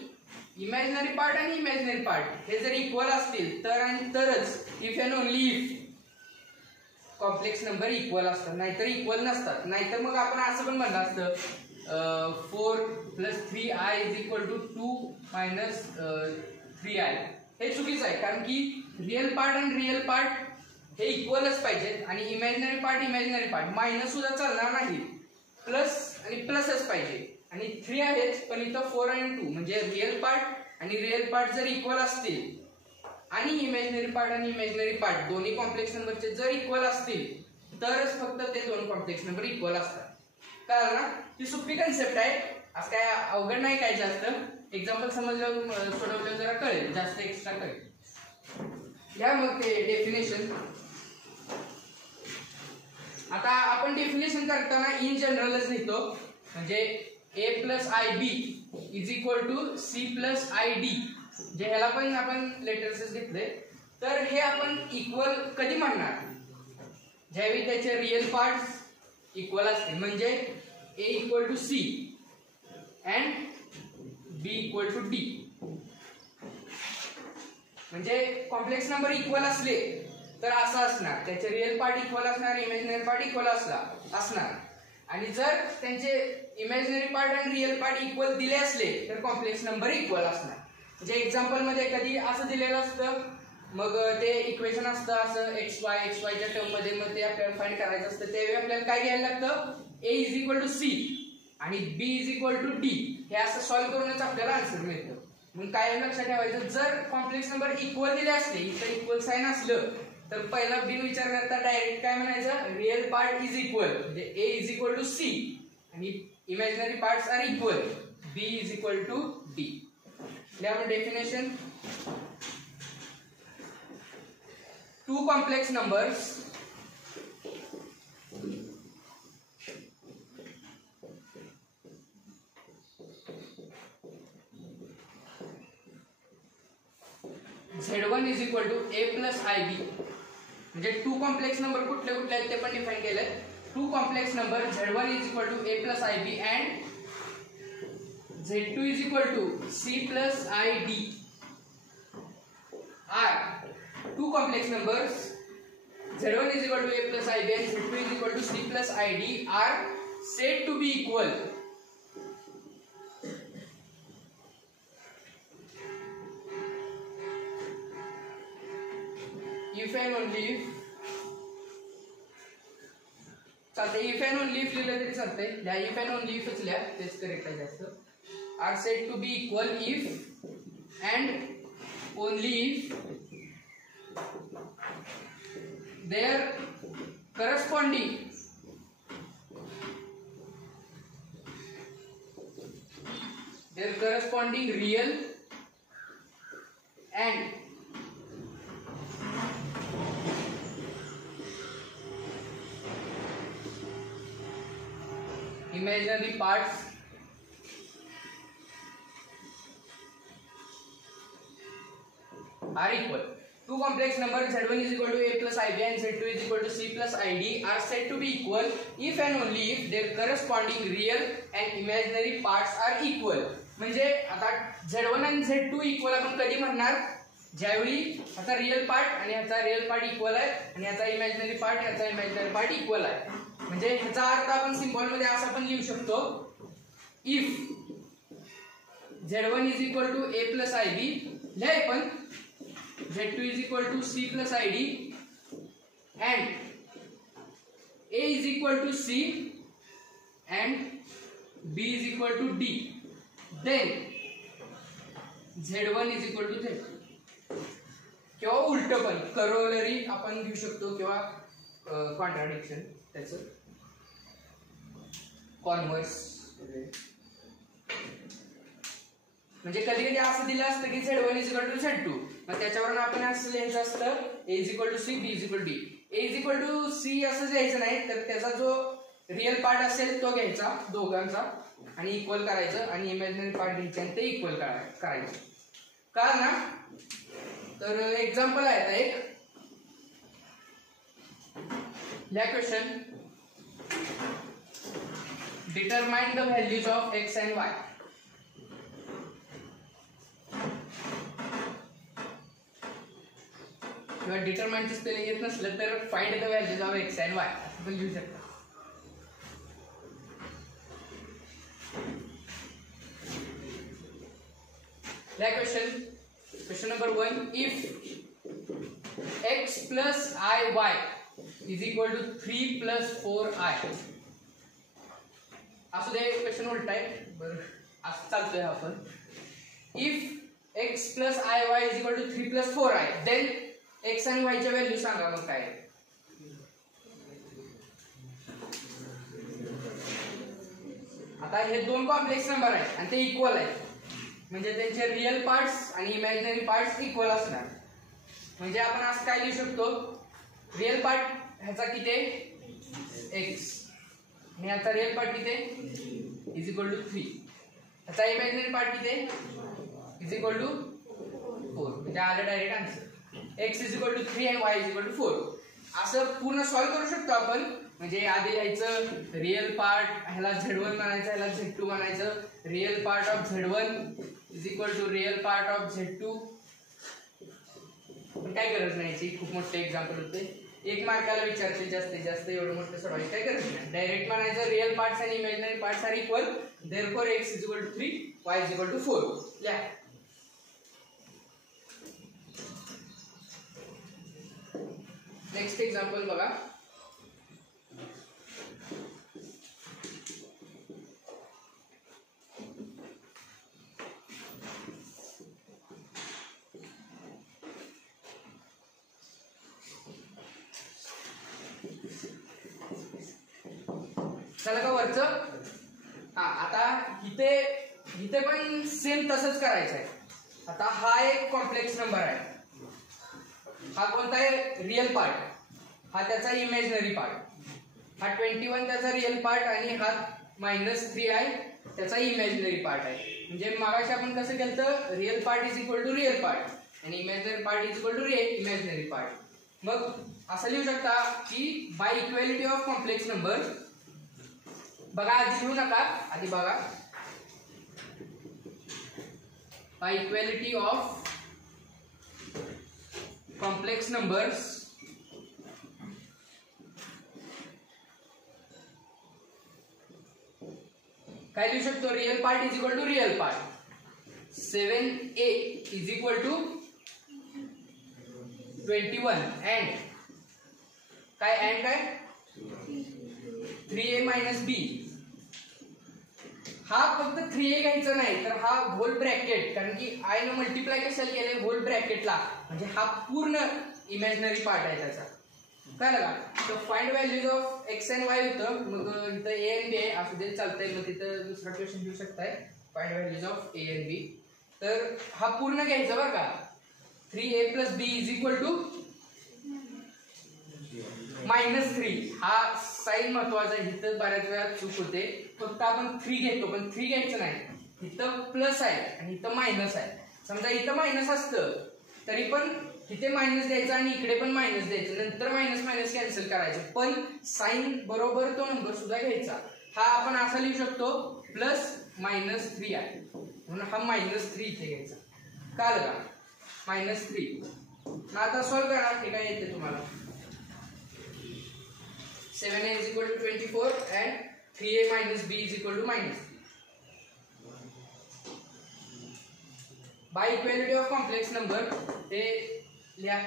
इमॅजिनरी पार्ट आणि इमॅजिनरी पार्ट हे जर इक्वल असतील तर आणि तरच if and only if complex number equal असतात, नाहीतर इक्वल नसतात. नाहीतर मग आपण असं पण म्हणलं असतं 4 plus 3i is equal to 2 minus 3i. हे चुकीचं आहे, कारण की रिअल पार्ट आणि रिअल पार्ट हे इक्वलच पाहिजेत आणि इमॅजिनरी पार्ट मायनस सुद्धा चालणार नाही, प्लस आणि प्लसच पाहिजे. आणि 3 आहेच, पण इथं 4 आणि 2 म्हणजे रिअल पार्ट आणि रिअल पार्ट जर इक्वल असतील आणि इमॅजिनरी पार्ट आणि इमॅजिनरी पार्ट दोन्ही कॉम्प्लेक्स नंबरचे जर इक्वल असतील तरच फक्त ते दोन कॉम्प्लेक्स नंबर इक्वल असतात. कळलं ना, ही सोपी कन्सेप्ट आहे, असं काय अवघड नाही काय जास्त. एक्झाम्पल समजलं सोडवलं जरा कळेल, जास्त एक्स्ट्रा कळेल. या मग ते डेफिनेशन. आता आपण डेफिनेशन करताना इन जनरलच लिहितो, म्हणजे a plus i b is equal to c plus i d, जे ह्याला पण आपण लेटर्स घेतले. तर हे आपण इक्वल कधी म्हणणार, ज्यावेळी त्याचे रिअल पार्ट इक्वल असतील, म्हणजे a equal to c and b equal to d. म्हणजे कॉम्प्लेक्स नंबर इक्वल असले तर असं असणार, त्याचे रिअल पार्ट इक्वल असणार, इमॅजिनरी पार्ट इक्वल असणार. आणि जर त्यांचे इमॅजिनरी पार्ट आणि रिअल पार्ट इक्वल दिले असले तर कॉम्प्लेक्स नंबर इक्वल असणार. म्हणजे एक्झाम्पल मध्ये कधी असं दिलेलं असतं, मग ते इक्वेशन असतं असं एक्स वायच्या टर्म मध्ये, मग ते आपल्याला फाइंड करायचं असतं. त्यावेळी आपल्याला काय घ्यायला लागतं, a is equal to c आणि b is equal to d, हे असं सॉल्व्ह करूनच आपल्याला आन्सर मिळतं. मग काय लक्षात ठेवायचं, जर कॉम्प्लेक्स नंबर इक्वल दिले असले, इथं इक्वल साइन असलं तर पहिला बी विचार करता डायरेक्ट काय म्हणायचं, रिअल पार्ट इज इक्वल, म्हणजे a is equal to c आणि imaginary parts are equal, b is equal to d. Definition, two complex numbers Z1 is equal to a plus ib. म्हणजे टू कॉम्प्लेक्स नंबर कुठले कुठले आहेत ते पण डिफाइन केले. Two complex number Z1 is equal to a plus ib and Z2 is equal to c plus id are two complex numbers. Z1 is equal to a plus ib and Z2 is equal to c plus id are said to be equal if and only if चालते. if and only if लिहिलं तरी चालते. या if and only if च लिहा, तेच करेक्ट आहे जास्त. are said to be equal if and only if their corresponding their corresponding real and imaginary parts are equal. Two complex numbers z1 is equal to a plus ib and z2 is equal to c plus id are said to be equal if and only if their corresponding real and imaginary parts are equal. म्हणजे आता z1 आणि z2 इक्वल आपण कधी म्हणणार, ज्यावेळी आता रियल पार्ट आणि ह्याचा रियल पार्ट इक्वल आहे आणि ह्याचा इमॅजिनरी पार्ट ह्याचा इमॅजिनरी पार्ट इक्वल आहे. म्हणजे ह्याचा अर्थ आपण सिंबल मध्ये असा पण लिहू शकतो, if z1 is equal to a plus ib, लिहाय पण z2 is equal to c plus id and a is equal to c and b is equal to d, then z1 is equal to z2. किंवा उलट पण करोलरी आपण घेऊ शकतो किंवा कॉन्ट्राडिक्शन त्याचं कॉन्व्हर्स. म्हणजे कधी कधी असं दिलं असतं की z1 is equal to z2, मग त्याच्यावरून आपण असं लिहायचं असतं a is equal to c, b is equal to d. a is equal to c असं लिहायचं नाही, तर त्याचा जो रियल पार्ट असेल तो घ्यायचा दोघांचा आणि इक्वल करायचं आणि इमॅजिनरी पार्ट घ्यायचे आणि ते इक्वल करायचं. का ना, तर एक्झाम्पल आहे आता एक या question, determine the values of x and y. किंवा डिटरमाइनचं स्पेलिंग येत नसलं तर find the values of x and y असं पण लिहू शकता. या question number 1, if x plus iy is equal to 3 plus 4i. असू दे क्वेश्चन उलटा आहे, बरं असं चालतोय आपण. If x plus iy is equal to 3 plus 4i, then x आणि y च्या व्हॅल्यू सांगा मग काय. आता हे दोन कॉम्प्लेक्स नंबर आहेत आणि ते इक्वल आहेत, म्हणजे त्यांचे रियल पार्ट्स आणि इमॅजिनरी पार्ट्स इक्वल असणार. म्हणजे आपण असं काय लिहू शकतो, रियल पार्ट ह्याचा किती x आणि ह्याचा रियल पार्ट किती इज इक्वल टू 3, ह्याचा इमॅजिनरी पार्ट किती इज इक्वल टू 4. म्हणजे आलं direct answer, x is equal to 3 आणि y इज इक्वल टू 4. असं पूर्ण सॉल्व्ह करू शकतो आपण. म्हणजे आधी लिहायचं रियल पार्ट, ह्याला z1 म्हणायचं, ह्याला z2 म्हणायचं. Real part of z1 is equal to real part of z2. पण काय गरज नाही, याची खूप मोठे एक्झाम्पल होते, 1 मार्काला विचारते जास्तीत जास्त, एवढं मोठं सोडवायची काय गरज नाही. डायरेक्ट म्हणायचं रियल पार्ट्स आणि imaginary parts are equal, therefore x is equal to 3, y is equal to 4. लिहा. नेक्स्ट एक्झाम्पल बघा, चला का वरचं. आता इथे पण सेम तसंच करायचं आहे. आता हा एक कॉम्प्लेक्स नंबर आहे, हा कोणता आहे रियल पार्ट, हा त्याचा इमॅजिनरी पार्ट, हा 21 त्याचा रियल पार्ट आणि हा -3 आहे त्याचा इमॅजिनरी पार्ट आहे. म्हणजे मागाशी आपण कसं केलं तर real part is equal to real part आणि imaginary part is equal to imaginary part. मग असं लिहू शकता की by equality of complex number. बघा आधी लिहू नका, आधी बघा. By equality of complex numbers काय लिहू शकतो, real part is equal to real part. 7a is equal to 21 and काय 3a minus b. हा फक्त 3a घ्यायचा नाही तर हा होल ब्रॅकेट, कारण की i ने मल्टिप्लाय कशाला केले होल ब्रॅकेटला, म्हणजे हा पूर्ण इमॅजिनरी पार्ट आहे त्याचा. कळलं का. तर find values of x and y होतं, मग इथं a and b असू दे चालतंय. मग तिथं दुसरा क्वेश्चन घेऊ शकताय, find values of a and b. तर हा पूर्ण घ्यायचा बरं का. 3a + b = -3. हा साईन महत्वाचा आहे. इथं बऱ्याच वेळा चूक होते. फक्त आपण 3 घेतो पण 3 घ्यायचं नाही. इथं प्लस आहे आणि इथं मायनस आहे. समजा इथं मायनस असतं तरी पण इथे मायनस द्यायचं आणि इकडे पण मायनस द्यायचं. नंतर मायनस मायनस कॅन्सल करायचं. पण साईन बरोबर तो नंबर सुद्धा घ्यायचा. हा आपण असा लिहू शकतो +-3 आहे म्हणून हा -3 इथे घ्यायचा. कळलं का? -3. आता सॉल्व्ह करा. हे काय येते तुम्हाला. 7a = 24 and 3a - b = -3. By equality of complex number ते लिहा.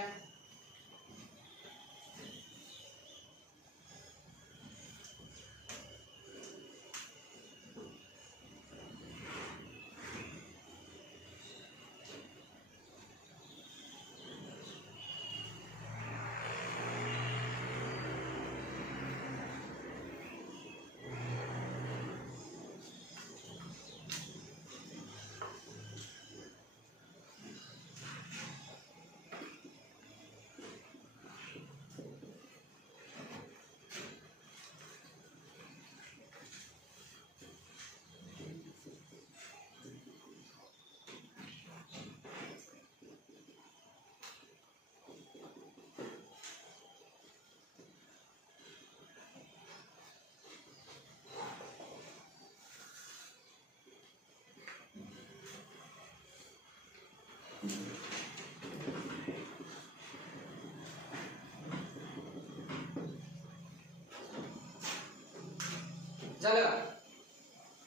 झालं का?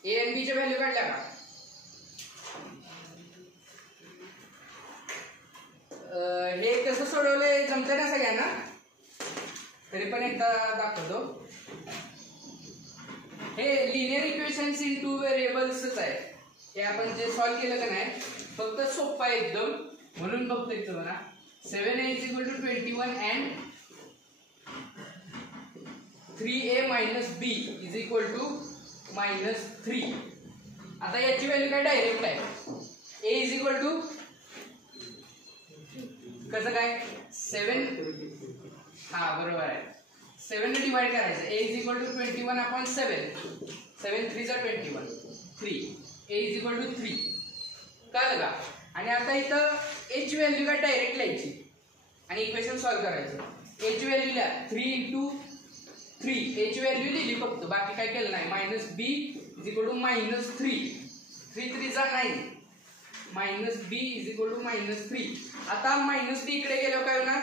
ए आणि बी च्या व्हॅल्यू काढल्या का? हे कसं सोडवले जमतं ना सगळ्यांना? तरी पण एकदा दाखवतो. हे लिनियर इक्वेशन्स इन 2 व्हेरिएबल्सच आहे. हे आपण जे सॉल्व्ह केलं का नाही फक्त सोपं आहे एकदम म्हणून बघतो इथं बघा. 7a = 21 and 3a - b = -3. आता याची व्हॅल्यू काय डायरेक्ट आहे. a कसं काय 7 हा बरोबर आहे. 7 ने डिवाइड करायचं. a = 21/7. 7 3 = 21. 3 a = 3. कळलं का? आणि आता इथं a ची व्हॅल्यू काय डायरेक्ट लिहायची आणि इक्वेशन सॉल्व्ह करायचं. a ची व्हॅल्यू लिहा 3 × 3. a ची व्हॅल्यू लिहिली फक्त बाकी काय केलं नाही. -b = -3. 3 3 = 9. -b = -3. आता -b इकडे गेल्यावर काय होणार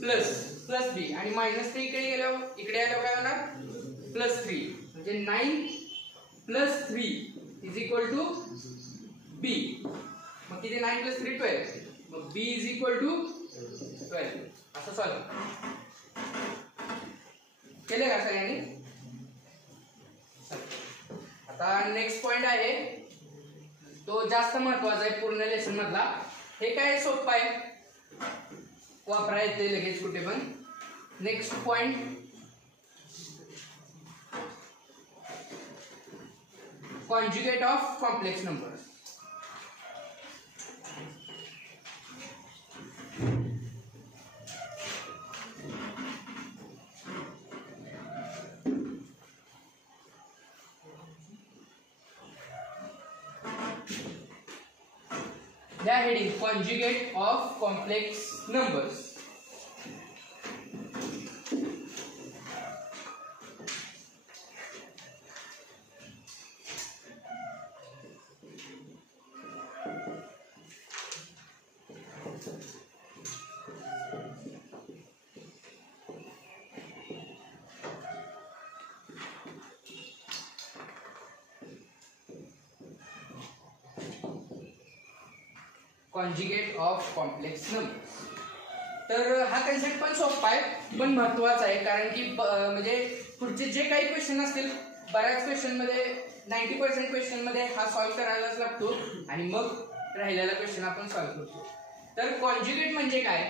+b आणि -3 इकडे गेल्यावर इकडे आल्यावर काय होणार +3 म्हणजे 9 + 3 = b. मग किती 9 + 3 12. मग b = 12. असं सॉल्व्ह केले का सगळ्यांनी? आता नेक्स्ट पॉइंट आहे तो जास्त महत्वाचा आहे पूर्ण लेसन मधला. हे काय सोपं आहे वापरा येते लगेच कुठे पण. Next point conjugate of complex number. The heading conjugate of complex numbers. Conjugate of complex numbers. तर हा कन्सेप्ट पण सोपा आहे पण महत्वाचा आहे कारण की म्हणजे पुढचे जे काही क्वेश्चन असतील बऱ्याच क्वेश्चन मध्ये 90% क्वेश्चन मध्ये हा सॉल्व्ह करायलाच लागतो आणि मग राहिलेला क्वेश्चन आपण सॉल्व्ह करतो. तर कॉन्जुगेट म्हणजे काय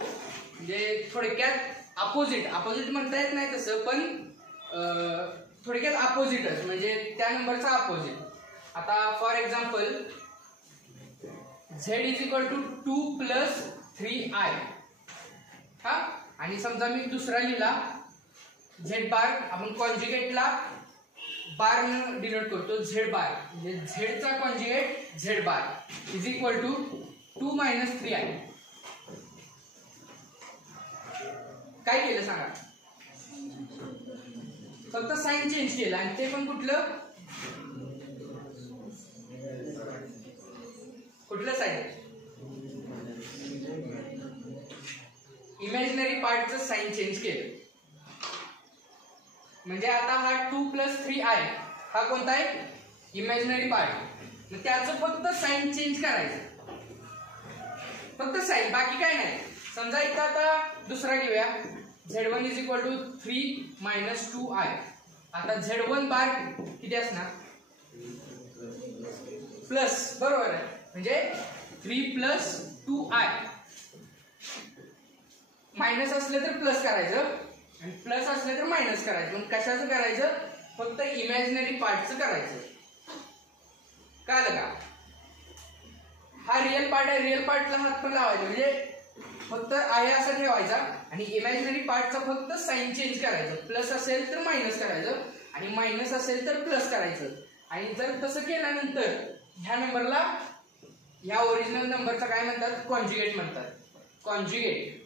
म्हणजे थोडक्यात अपोजिट म्हणता येत नाही तसं पण थोडक्यात अपोजिटच म्हणजे त्या नंबरचा अपोजिट. आता for example z is equal to 2 plus 3i हा, आणि समजा मी दुसरा लिहिला z बार, आपण कॉन्जुगेटला बार न डिनोट करतो, z बार म्हणजे z चा conjugate z bar is equal to 2 minus 3i. काय केलं सांगा? फक्त साइन चेंज केला, आणि ते पण कुठलं साइन? इमॅजिनरी पार्टचं साइन चेंज केलं. म्हणजे आता हा 2 प्लस 3i हा कोणता आहे? Imaginary part. मग त्याचं फक्त साइन चेंज करायचं, फक्त साइन, बाकी काय नाही. समजा इथं आता दुसरा घेऊया, z1 is equal to 3 minus 2i. आता z1 बार किती असणार? प्लस, बरोबर आहे, म्हणजे 3 प्लस 2i. मायनस असलं तर प्लस करायचं आणि प्लस असलं तर मायनस करायचं. पण कशाचं करायचं? फक्त इमॅजिनरी पार्टचं करायचं. कळलं का? हा रिअल पार्ट आहे, रिअल पार्टला हात पण लावायचा, म्हणजे फक्त आहे असं ठेवायचा आणि इमॅजिनरी पार्टचा फक्त साइन चेंज करायचं. प्लस असेल तर मायनस करायचं आणि मायनस असेल तर प्लस करायचं. आणि जर तसं केल्यानंतर ह्या नंबरला, ह्या ओरिजिनल नंबरचा काय म्हणतात? कॉन्जुगेट म्हणतात, कॉन्जुगेट.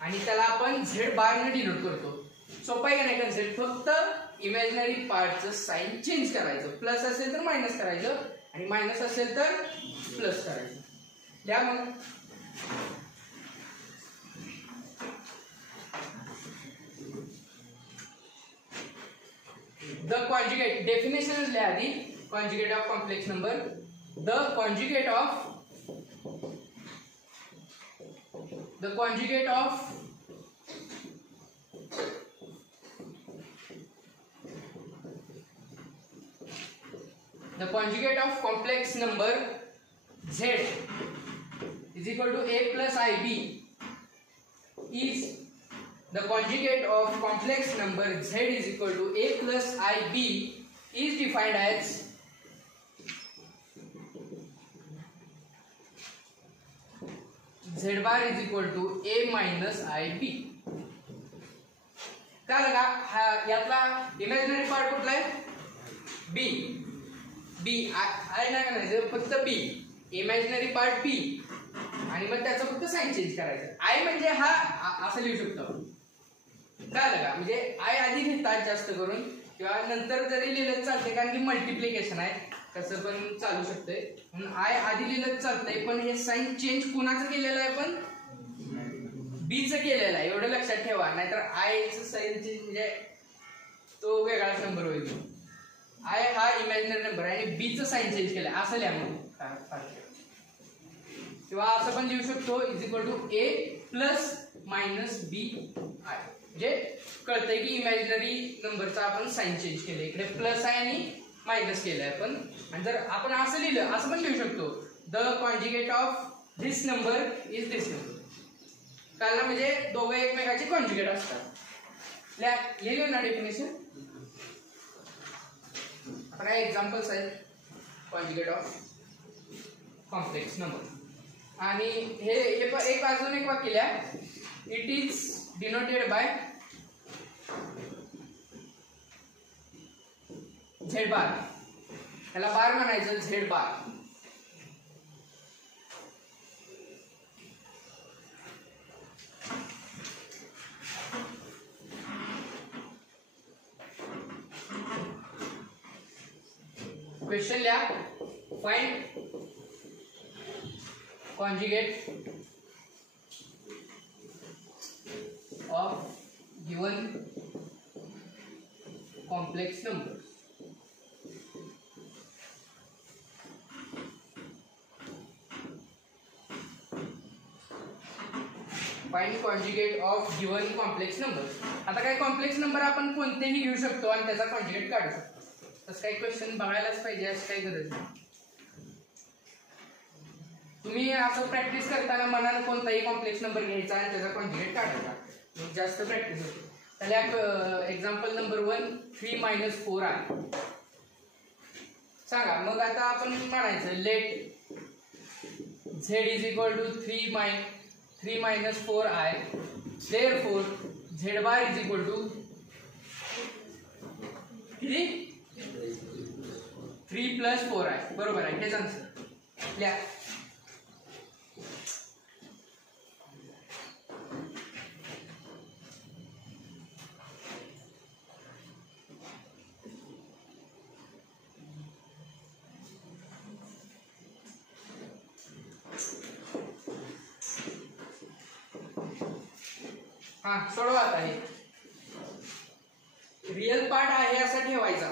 आणि त्याला आपण z बार ने डिनोट करतो. सोपं आहे का नाही कन्सेप्ट? फक्त इमॅजिनरी पार्टचं साइन चेंज करायचं. प्लस असेल तर मायनस करायचं आणि मायनस असेल तर प्लस करायचं. द्या मग. द कॉन्जुगेट डेफिनेशन लिहा आधी. Conjugate of complex number. The conjugate of the conjugate of complex number z is equal to a plus ib is the conjugate of complex number z is equal to a plus ib is defined as z bar is equal to a minus ib. काय लगा? हा यातला इमॅजिनरी पार्ट कुठला आहे? b. b आहे ना, नाही फक्त b. इमॅजिनरी पार्ट b आणि मग त्याचं फक्त साइन चेंज करायचं. i म्हणजे हा असं लिहू शकतो. काय लगा? म्हणजे i आधी लिहितात जास्त करून, किंवा नंतर जरी लिहिलं चालते, कारण की मल्टिप्लिकेशन आहे, कसं पण चालू शकतंय. म्हणून आय आधी लिहिलं चालतंय, पण हे साइन चेंज कुणाचं केलेलं आहे? पण बीचं केलेलं आहे, एवढं लक्षात ठेवा. नाहीतर आयचं साइन चेंज म्हणजे तो वेगळाच नंबर होईल. आय हा इमॅजिनरी नंबर आहे आणि बीचं साइन चेंज केलंय असं लिहा. मग किंवा असं पण लिहू शकतो, is equal to a plus minus b i. म्हणजे कळतंय की इमॅजिनरी नंबरचा आपण साइन चेंज केलंय. इकडे प्लस आहे आणि मायनस केलंय आपण. आणि जर आपण असं लिहिलं, असं पण लिहू शकतो, the conjugate of this number is this number. कळलं? म्हणजे दोघं एकमेकाचे कॉन्जुगेट असतात. लिहिलं ना डेफिनेशन. आता काय एक्झाम्पल्स आहेत कॉन्जुगेट ऑफ कॉम्प्लेक्स नंबर. आणि हे एक अजून एक वाक्य लिहा. It is denoted bye z बार. त्याला बार म्हणायचं, z बार. क्वेश्चन लिहा. Find conjugate of given complex number. Find conjugate of given complex number. आता काय कॉम्प्लेक्स नंबर आपण कोणतेही घेऊ शकतो आणि त्याचा कॉन्जुगेट काढू शकतो. तसं काही क्वेश्चन बघायलाच पाहिजे असं काही गरज नाही. तुम्ही असं प्रॅक्टिस करताना मनानं कोणताही कॉम्प्लेक्स नंबर घ्यायचा आणि त्याचा कॉन्जुगेट काढायचा, मग जास्त प्रॅक्टिस होते. त्याला एक्झाम्पल नंबर 1 3 - 4i. सांगा मग आता आपण म्हणायचं let z is equal to 3 minus 4i, therefore z bar is equal to किती 3 plus 4i. बरोबर आहे, हेच आन्सर लिहा. हा सोडवा आता. हे रिअल पार्ट आहे असा ठेवायचा,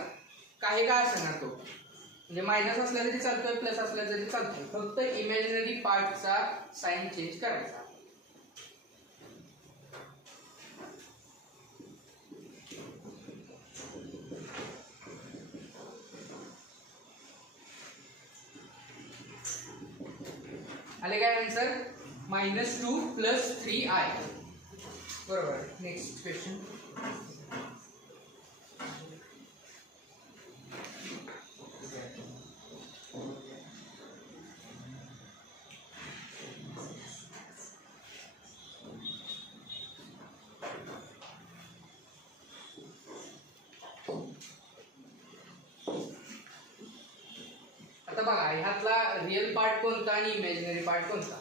काही का असणार तो, म्हणजे मायनस असला तरी चालतोय प्लस असला तरी चालतोय, फक्त इमॅजिनरी पार्टचा साइन चेंज करायचा. आले काय आन्सर -2 + 3i. बरोबर. Next question. आता बघा ह्यातला रिअल पार्ट कोणता आणि इमॅजिनरी पार्ट कोणता.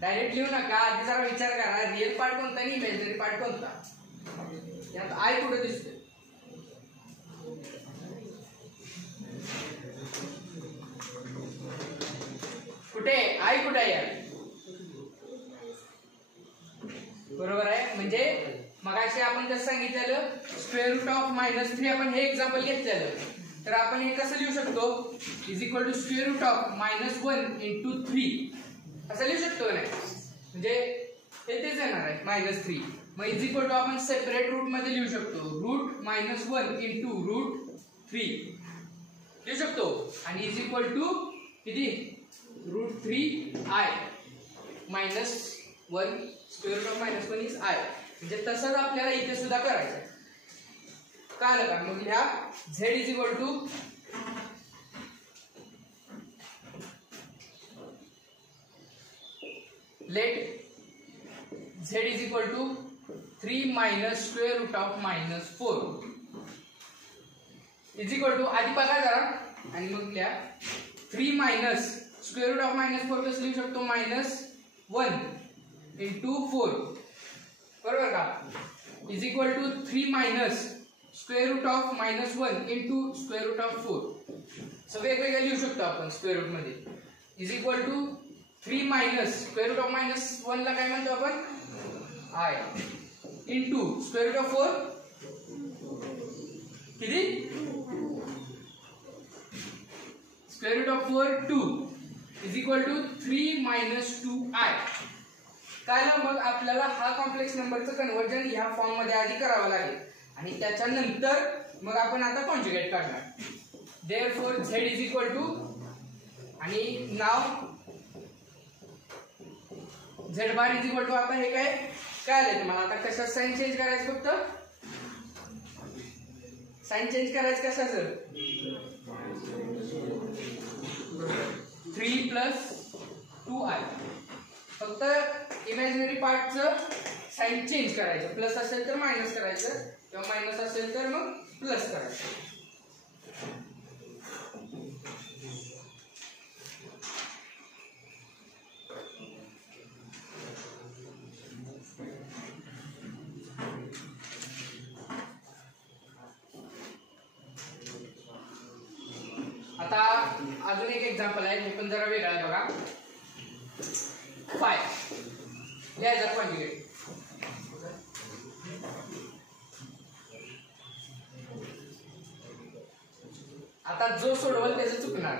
डायरेक्ट लिहू नका, आधी जरा विचार करा रिअल पार्ट कोणता आणि इमॅजिनरी पार्ट कोणता. यात आय कुठे दिसतोय, कुठे आय कुठे आहे. बरोबर आहे. म्हणजे मगाशी आपण कसं सांगितलेलं स्क्वेअर रूट ऑफ -3 आपण हे एक्झाम्पल घेतलेलं, तर आपण हे कसं लिहू शकतो is equal to square root of -1 × 3 असं लिहू शकतो नाही. म्हणजे हे तेच येणार आहे -3. मग इज इक्वल टू आपण सेपरेट रूट मध्ये लिहू शकतो, रूट -1 × √3 लिहू शकतो, आणि इज इक्वल टू किती √3i -1 square root of -1 is i. म्हणजे तसंच आपल्याला इथे सुद्धा करायचं. कळलं का. मग ह्या z is equal to let z is equal to 3 - square root of -4 is equal to आधी बघा जरा आणि मग लिहा 3 - स्क्वेअर रूट ऑफ -4 कसं लिहू शकतो -1 × 4. बरोबर का. Is equal to 3 - square root of -1 × square root of 4. So वेगवेगळे लिहू शकतो आपण स्क्वेअर रूट मध्ये. Is equal to 3 - square root of -1 ला काय म्हणतो आपण i × स्क्वेअर रूट ऑफ 4 किती square root of 4 2 is equal to 3 - 2i. काय ना मग आपल्याला हा कॉम्प्लेक्स नंबरचं कन्व्हर्जन ह्या फॉर्म मध्ये आधी करावं लागेल आणि त्याच्यानंतर मग आपण आता कॉन्जुगेट करणार. Therefore z is equal to आणि नाव z bar is equal to आता हे काय आले तुम्हाला. आता कशात साइन चेंज करायचं, फक्त साइन चेंज करायचं कशाचं 3 + 2i. फक्त इमॅजिनरी पार्टचं साइन चेंज करायचं, प्लस असेल तर मायनस करायचं किंवा मायनस असेल तर मग प्लस करायचं. आता अजून एक एक्झाम्पल आहे, हे पण जरा वेगळं आहे बघा. 5 लिहा जरा कॉन्जुगेट. आता जो सोडवेल त्याचं चुकणार.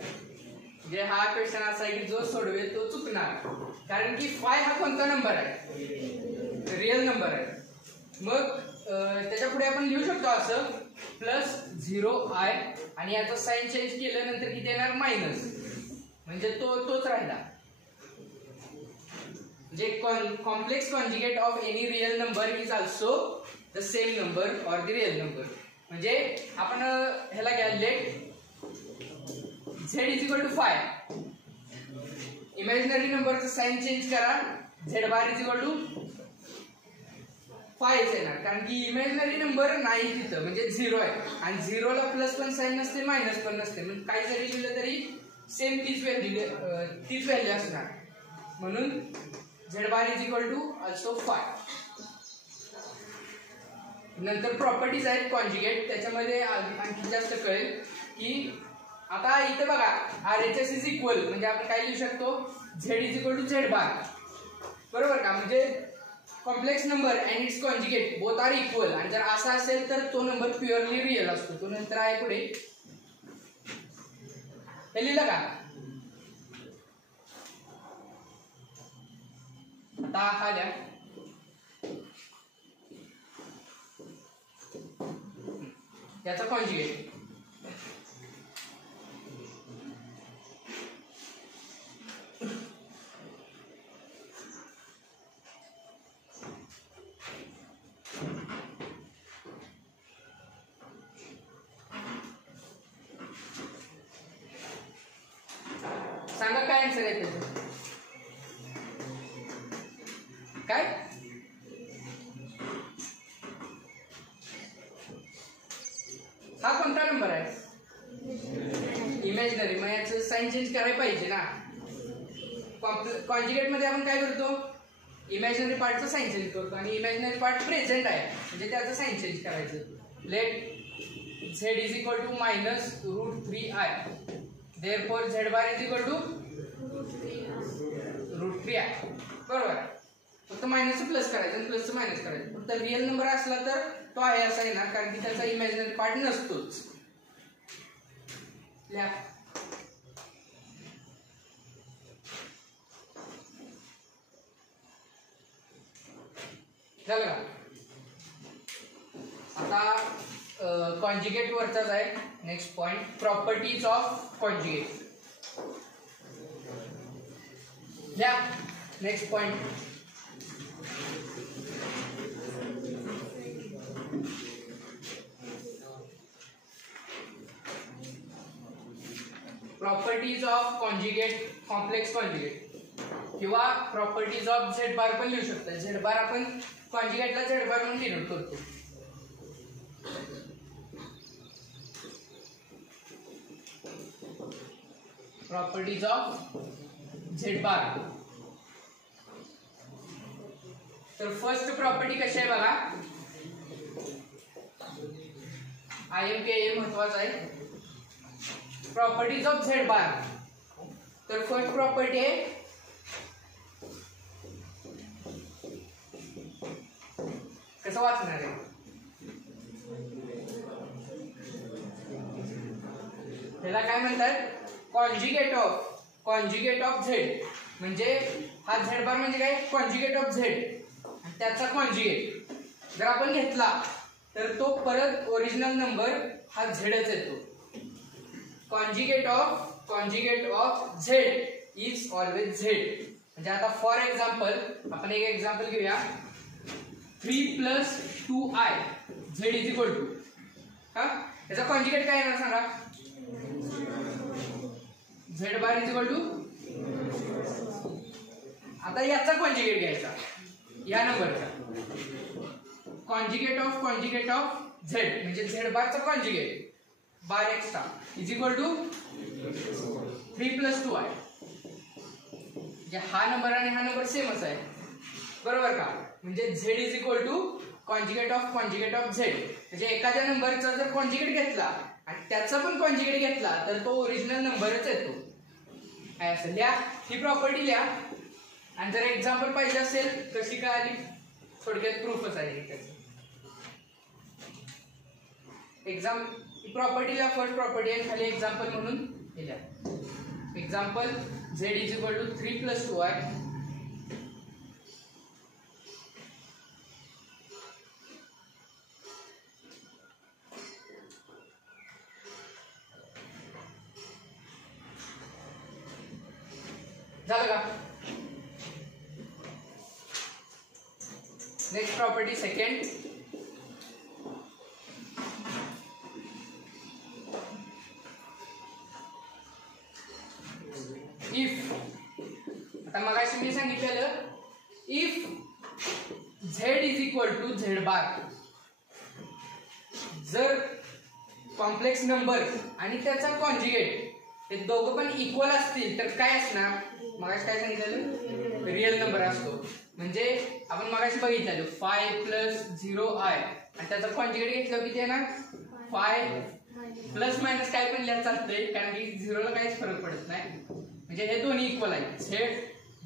म्हणजे हा क्वेश्चन असा आहे की जो सोडवेल तो चुकणार, कारण की 5 हा कोणता नंबर आहे, रिअल नंबर आहे. मग त्याच्या पुढे आपण लिहू शकतो असं +0i आणि याचा साइन चेंज केल्यानंतर किती येणार मायनस, म्हणजे तोच राहिला. जे complex conjugate of any real number is also the same number or the real number. म्हणजे आपण ह्याला घ्या, let z is equal to 5. Imaginary नंबरचं साइन चेंज करा, z bar is equal to 5 येणार, कारण की इमॅजिनरी नंबर नाही तिथं, म्हणजे 0 आहे आणि 0 ला प्लस पण साइन नसते मायनस पण नसते, म्हणजे काही जरी लिहिलं तरी सेम तीच व्हॅल्यू असणार. म्हणून z bar is equal to also 5. नंतर प्रॉपर्टीज आहेत कॉन्जुगेट, त्याच्यामध्ये आणखी जास्त कळेल की आता इथे बघा RHS इज इक्वल, म्हणजे आपण काय लिहू शकतो, z is equal to z bar, बरोबर का. म्हणजे complex number and its conjugate both are equal, आणि जर असा असेल तर तो नंबर प्युअरली रिअल असतो. तो नंतर आहे पुढे, हे लिहिलं का. आता हा द्या, याचा कॉन्जुगेट सांगा, काय आन्सर आहे त्याचं. काय हा कोणता नंबर आहे, इमॅजिनरी, मग याचं साइन चेंज करायला पाहिजे ना. कॉन्जुगेट मध्ये आपण काय करतो, इमॅजिनरी पार्टचं साइन चेंज करतो आणि इमॅजिनरी पार्ट प्रेझेंट आहे म्हणजे त्याचं साइन चेंज करायचं. Let z is equal to minus √3i, therefore z bar is equal to √3i, बरोबर. फक्त मायनस प्लस करायचं, प्लस मायनस करायचं. फक्त रिअल नंबर असला तर तो आहे असा येणार, कारण की त्याचा इमॅजिनरी पार्ट नसतोच. लिहा, झालं का. आता कॉन्जुगेट वरचाच आहे next point, properties of conjugate. लिहा next point, properties of conjugate, complex conjugate, किंवा प्रॉपर्टीज ऑफ झेड बार पण लिहू शकता. झेड बार आपण कॉन्जुगेटला झेड बार म्हणून डिनोट करतो. प्रॉपर्टीज ऑफ झेड बार. तर फर्स्ट प्रॉपर्टी कशी आहे बघा, IMKA महत्वाचा आहे. प्रॉपर्टीज ऑफ झेड बार. तर फर्स्ट प्रॉपर्टी आहे कसं वाचणार आहे, त्याला काय म्हणतात, कॉन्जुगेट ऑफ झेड. म्हणजे हा झेड बार म्हणजे काय, कॉन्जुगेट ऑफ झेड, त्याचा कॉन्जुगेट जर आपण घेतला तर तो परत ओरिजिनल नंबर हा झेडच येतो. Conjugate of Z is always Z. म्हणजे आता फॉर एक्झाम्पल आपण एक एक्झाम्पल घेऊया, 3 + 2i Z is equal to, हा याचा कॉन्जुगेट काय येणार सांगा, z bar is equal to. आता याचा कॉन्जुगेट घ्यायचा, या नंबरचा कॉन्जुगेट ऑफ झेड, म्हणजे झेड बारचा conjugate bar extra is equal to 3 + 2i. म्हणजे हा नंबर आणि हा नंबर सेमच आहे, बरोबर का. म्हणजे z is equal to conjugate of z. म्हणजे एखाद्या नंबरचा जर कॉन्जुगेट घेतला आणि त्याचा पण कॉन्जुगेट घेतला तर तो ओरिजिनल नंबरच येतो. काय असं लिहा, ही प्रॉपर्टी लिहा. आणि जर एक्झाम्पल पाहिजे असेल कशी काय आली, थोडक्यात प्रूफच आहे त्याचं. प्रॉपर्टीला फर्स्ट प्रॉपर्टी आहे, खाली एक्झाम्पल म्हणून हे लिहा. Example z is equal to 3 + 2i. झालं का. नेक्स्ट प्रॉपर्टी सेकंड, इफ, आता मगाशी मी सांगितलेलं if z is equal to z bar, जर कॉम्प्लेक्स नंबर आणि त्याचा कॉन्जुगेट हे दोघं पण इक्वल असतील तर काय असणार, मगाशी काय सांगितलेलं रिअल नंबर असतो. म्हणजे आपण मगाशी बघितलेलं 5 प्लस 0i आणि त्याचा कॉन्जुगेट घेतलं किती येणार 5 प्लस मायनस काय पण लिहायला चालतंय कारण की 0 ला काहीच फरक पडत नाही. म्हणजे हे दोन्ही इक्वल आहेत.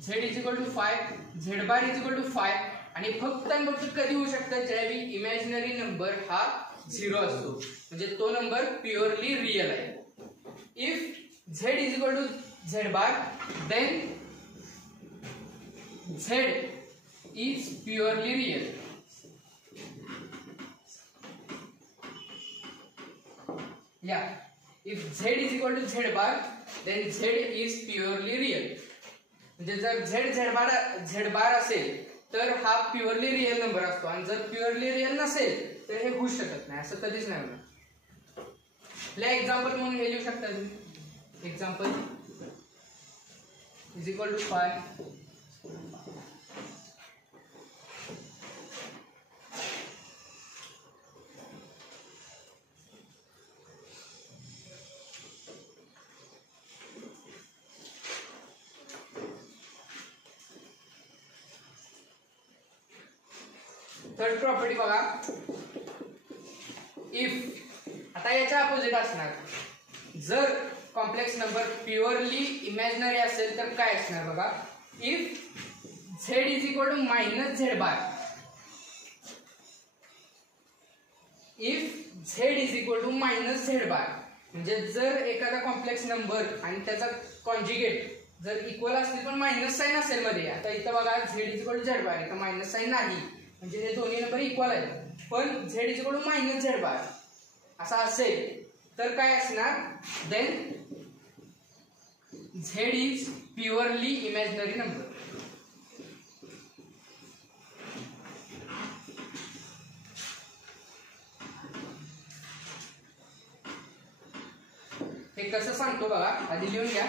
z is equal to 5, z bar is equal to 5 आणि फक्त आणि फक्त कधी होऊ शकतं ज्यावेळी इमॅजिनरी नंबर हा 0 असतो, म्हणजे तो नंबर प्युअरली रिअल आहे. If z is equal to z bar then z is purely real. Yeah, if z is equal to z bar then z is purely real. म्हणजे जर z बार असेल तर हा प्युअरली रिअल नंबर असतो आणि जर प्युअरली रिअल नसेल तर हे होऊ शकत नाही, असं कधीच नाही होणार. आपल्या एक्झाम्पल म्हणून हे लिहू शकता तुम्ही, example is equal to 5 third property बघा, इफ, आता याच्या अपोजिट असणार, जर कॉम्प्लेक्स नंबर प्युअरली इमॅजिनरी असेल तर काय असणार बघा, if z is equal to minus z bar, if z is equal to minus z bar, म्हणजे जर एखादा कॉम्प्लेक्स नंबर आणि त्याचा कॉन्जुगेट जर इक्वल असतील पण मायनस साइन असेल मध्ये, आता इथं बघा z is equal to z bar, इथं मायनस साइन नाही, म्हणजे हे दोन्ही नंबर इक्वल आहेत, पण z is equal to minus z bar असा असेल तर काय असणार, देन z इज प्युअरली इमॅजिनरी नंबर. हे कसं सांगतो बघा, आधी लिहून घ्या.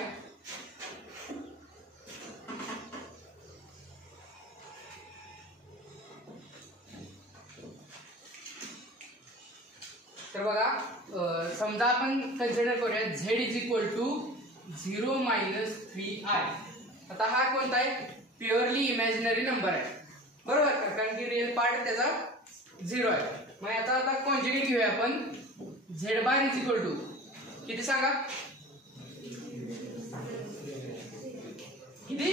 तर बघा समजा आपण कन्सिडर करूया z is equal to 0 minus 3i. आता हा कोणता आहे, प्युअरली इमॅजिनरी नंबर आहे बरोबर, कारण की रिअल पार्ट त्याचा 0 आहे. मग आता कॉन्जुगेट घेऊया आपण, z bar is equal to किती सांगा, किती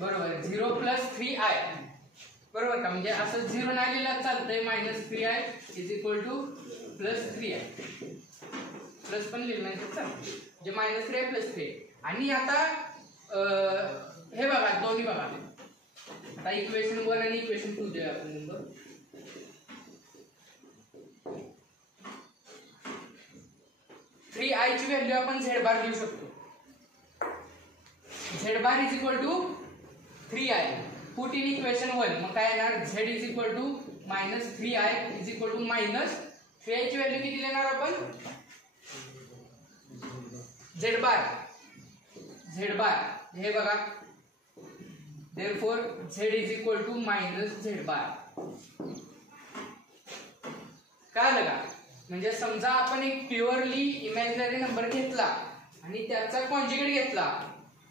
बरोबर 0 प्लस 3i बरोबर का, म्हणजे असं 0 नाही लिहिला चालतंय, minus 3i is equal to plus 3i, plus पण लिहिलं नाही तर चालतं, म्हणजे मायनस 3i प्लस 3i. आणि आता हे बघा दोन्ही बघा, आता इक्वेशन 1 आणि इक्वेशन 2 देऊया आपण नंबर. थ्री आय ची व्हॅल्यू आपण झेड बार लिहू शकतो, z bar is equal to 3i, put in equation 1, मग काय येणार, z is equal to minus 3i is equal to minus 3i ची व्हॅल्यू किती लिहिणार आपण, z बार हे बघा, therefore z is equal to minus z बार. काय लगा, म्हणजे समजा आपण एक प्युअरली इमॅजिनरी नंबर घेतला आणि त्याचा कॉन्जुगेट घेतला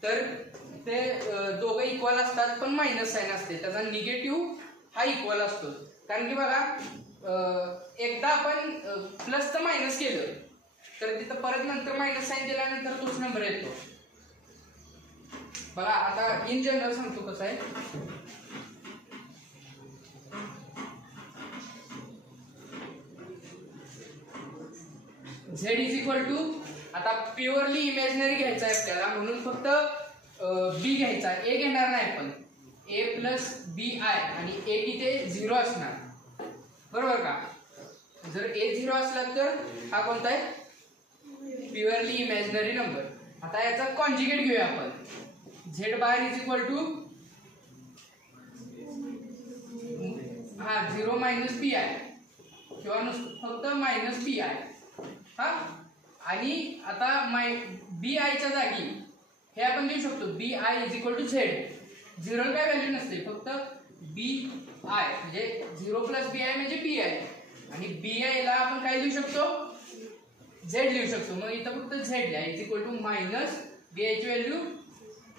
तर ते दोघं इक्वल असतात पण मायनस साइन असते, त्याचा निगेटिव्ह हा इक्वल असतो. कारण की बघा एकदा आपण प्लस तर मायनस केलं तर तिथं परत नंतर मायनस साइन दिल्यानंतर तोच नंबर येतो. बघा आता इन जनरल सांगतो कसं आहे, z इज इक्वल टू, आता प्युअरली इमॅजिनरी घ्यायचा आहे आपल्याला म्हणून फक्त b घ्यायचा, a घेणार नाही आपण, a प्लस बी आय आणि a तिथे 0 असणार बरोबर का. जर a 0 असला तर हा कोणता आहे, प्युअरली इमॅजिनरी नंबर. आता याचा कॉन्जुगेट घेऊया आपण, z bar is equal to हा 0 मायनस पी आय किंवा फक्त मायनस पी आय हा. आणि आता बी आयच्या जागी हे आपण लिहू शकतो b i is equal to z. Zero काय व्हॅल्यू नसते, फक्त बी आय म्हणजे 0 प्लस बी आय म्हणजे बी आय. आणि बी आय ला आपण काय लिहू शकतो, झेड लिहू शकतो. मग इथं फक्त झेड लिहा is equal to minus b i ची व्हॅल्यू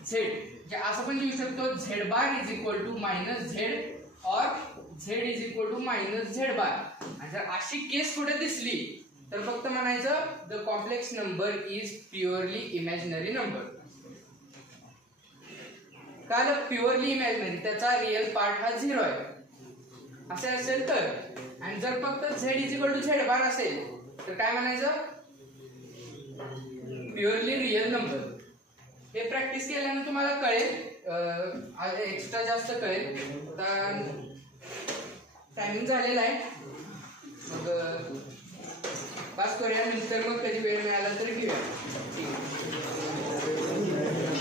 झेड. म्हणजे असं पण लिहू शकतो z bar is equal to minus z और z is equal to minus z bar. आणि जर अशी केस पुढे दिसली तर फक्त म्हणायचं the complex number is purely imaginary number. का प्युअरली इमॅजिनरी, त्याचा रिअल पार्ट हा 0 आहे असे असेल तर. आणि जर फक्त z is equal to z बार असेल तर काय म्हणायचं, प्युअरली रिअल नंबर. हे प्रॅक्टिस केल्याने तुम्हाला कळेल, एक्स्ट्रा जास्त कळेल. आता टायमिंग झालेला आहे, मग पास करूया. नंतर मग कधी वेळ मिळाला तरी घेऊया. ठीक आहे.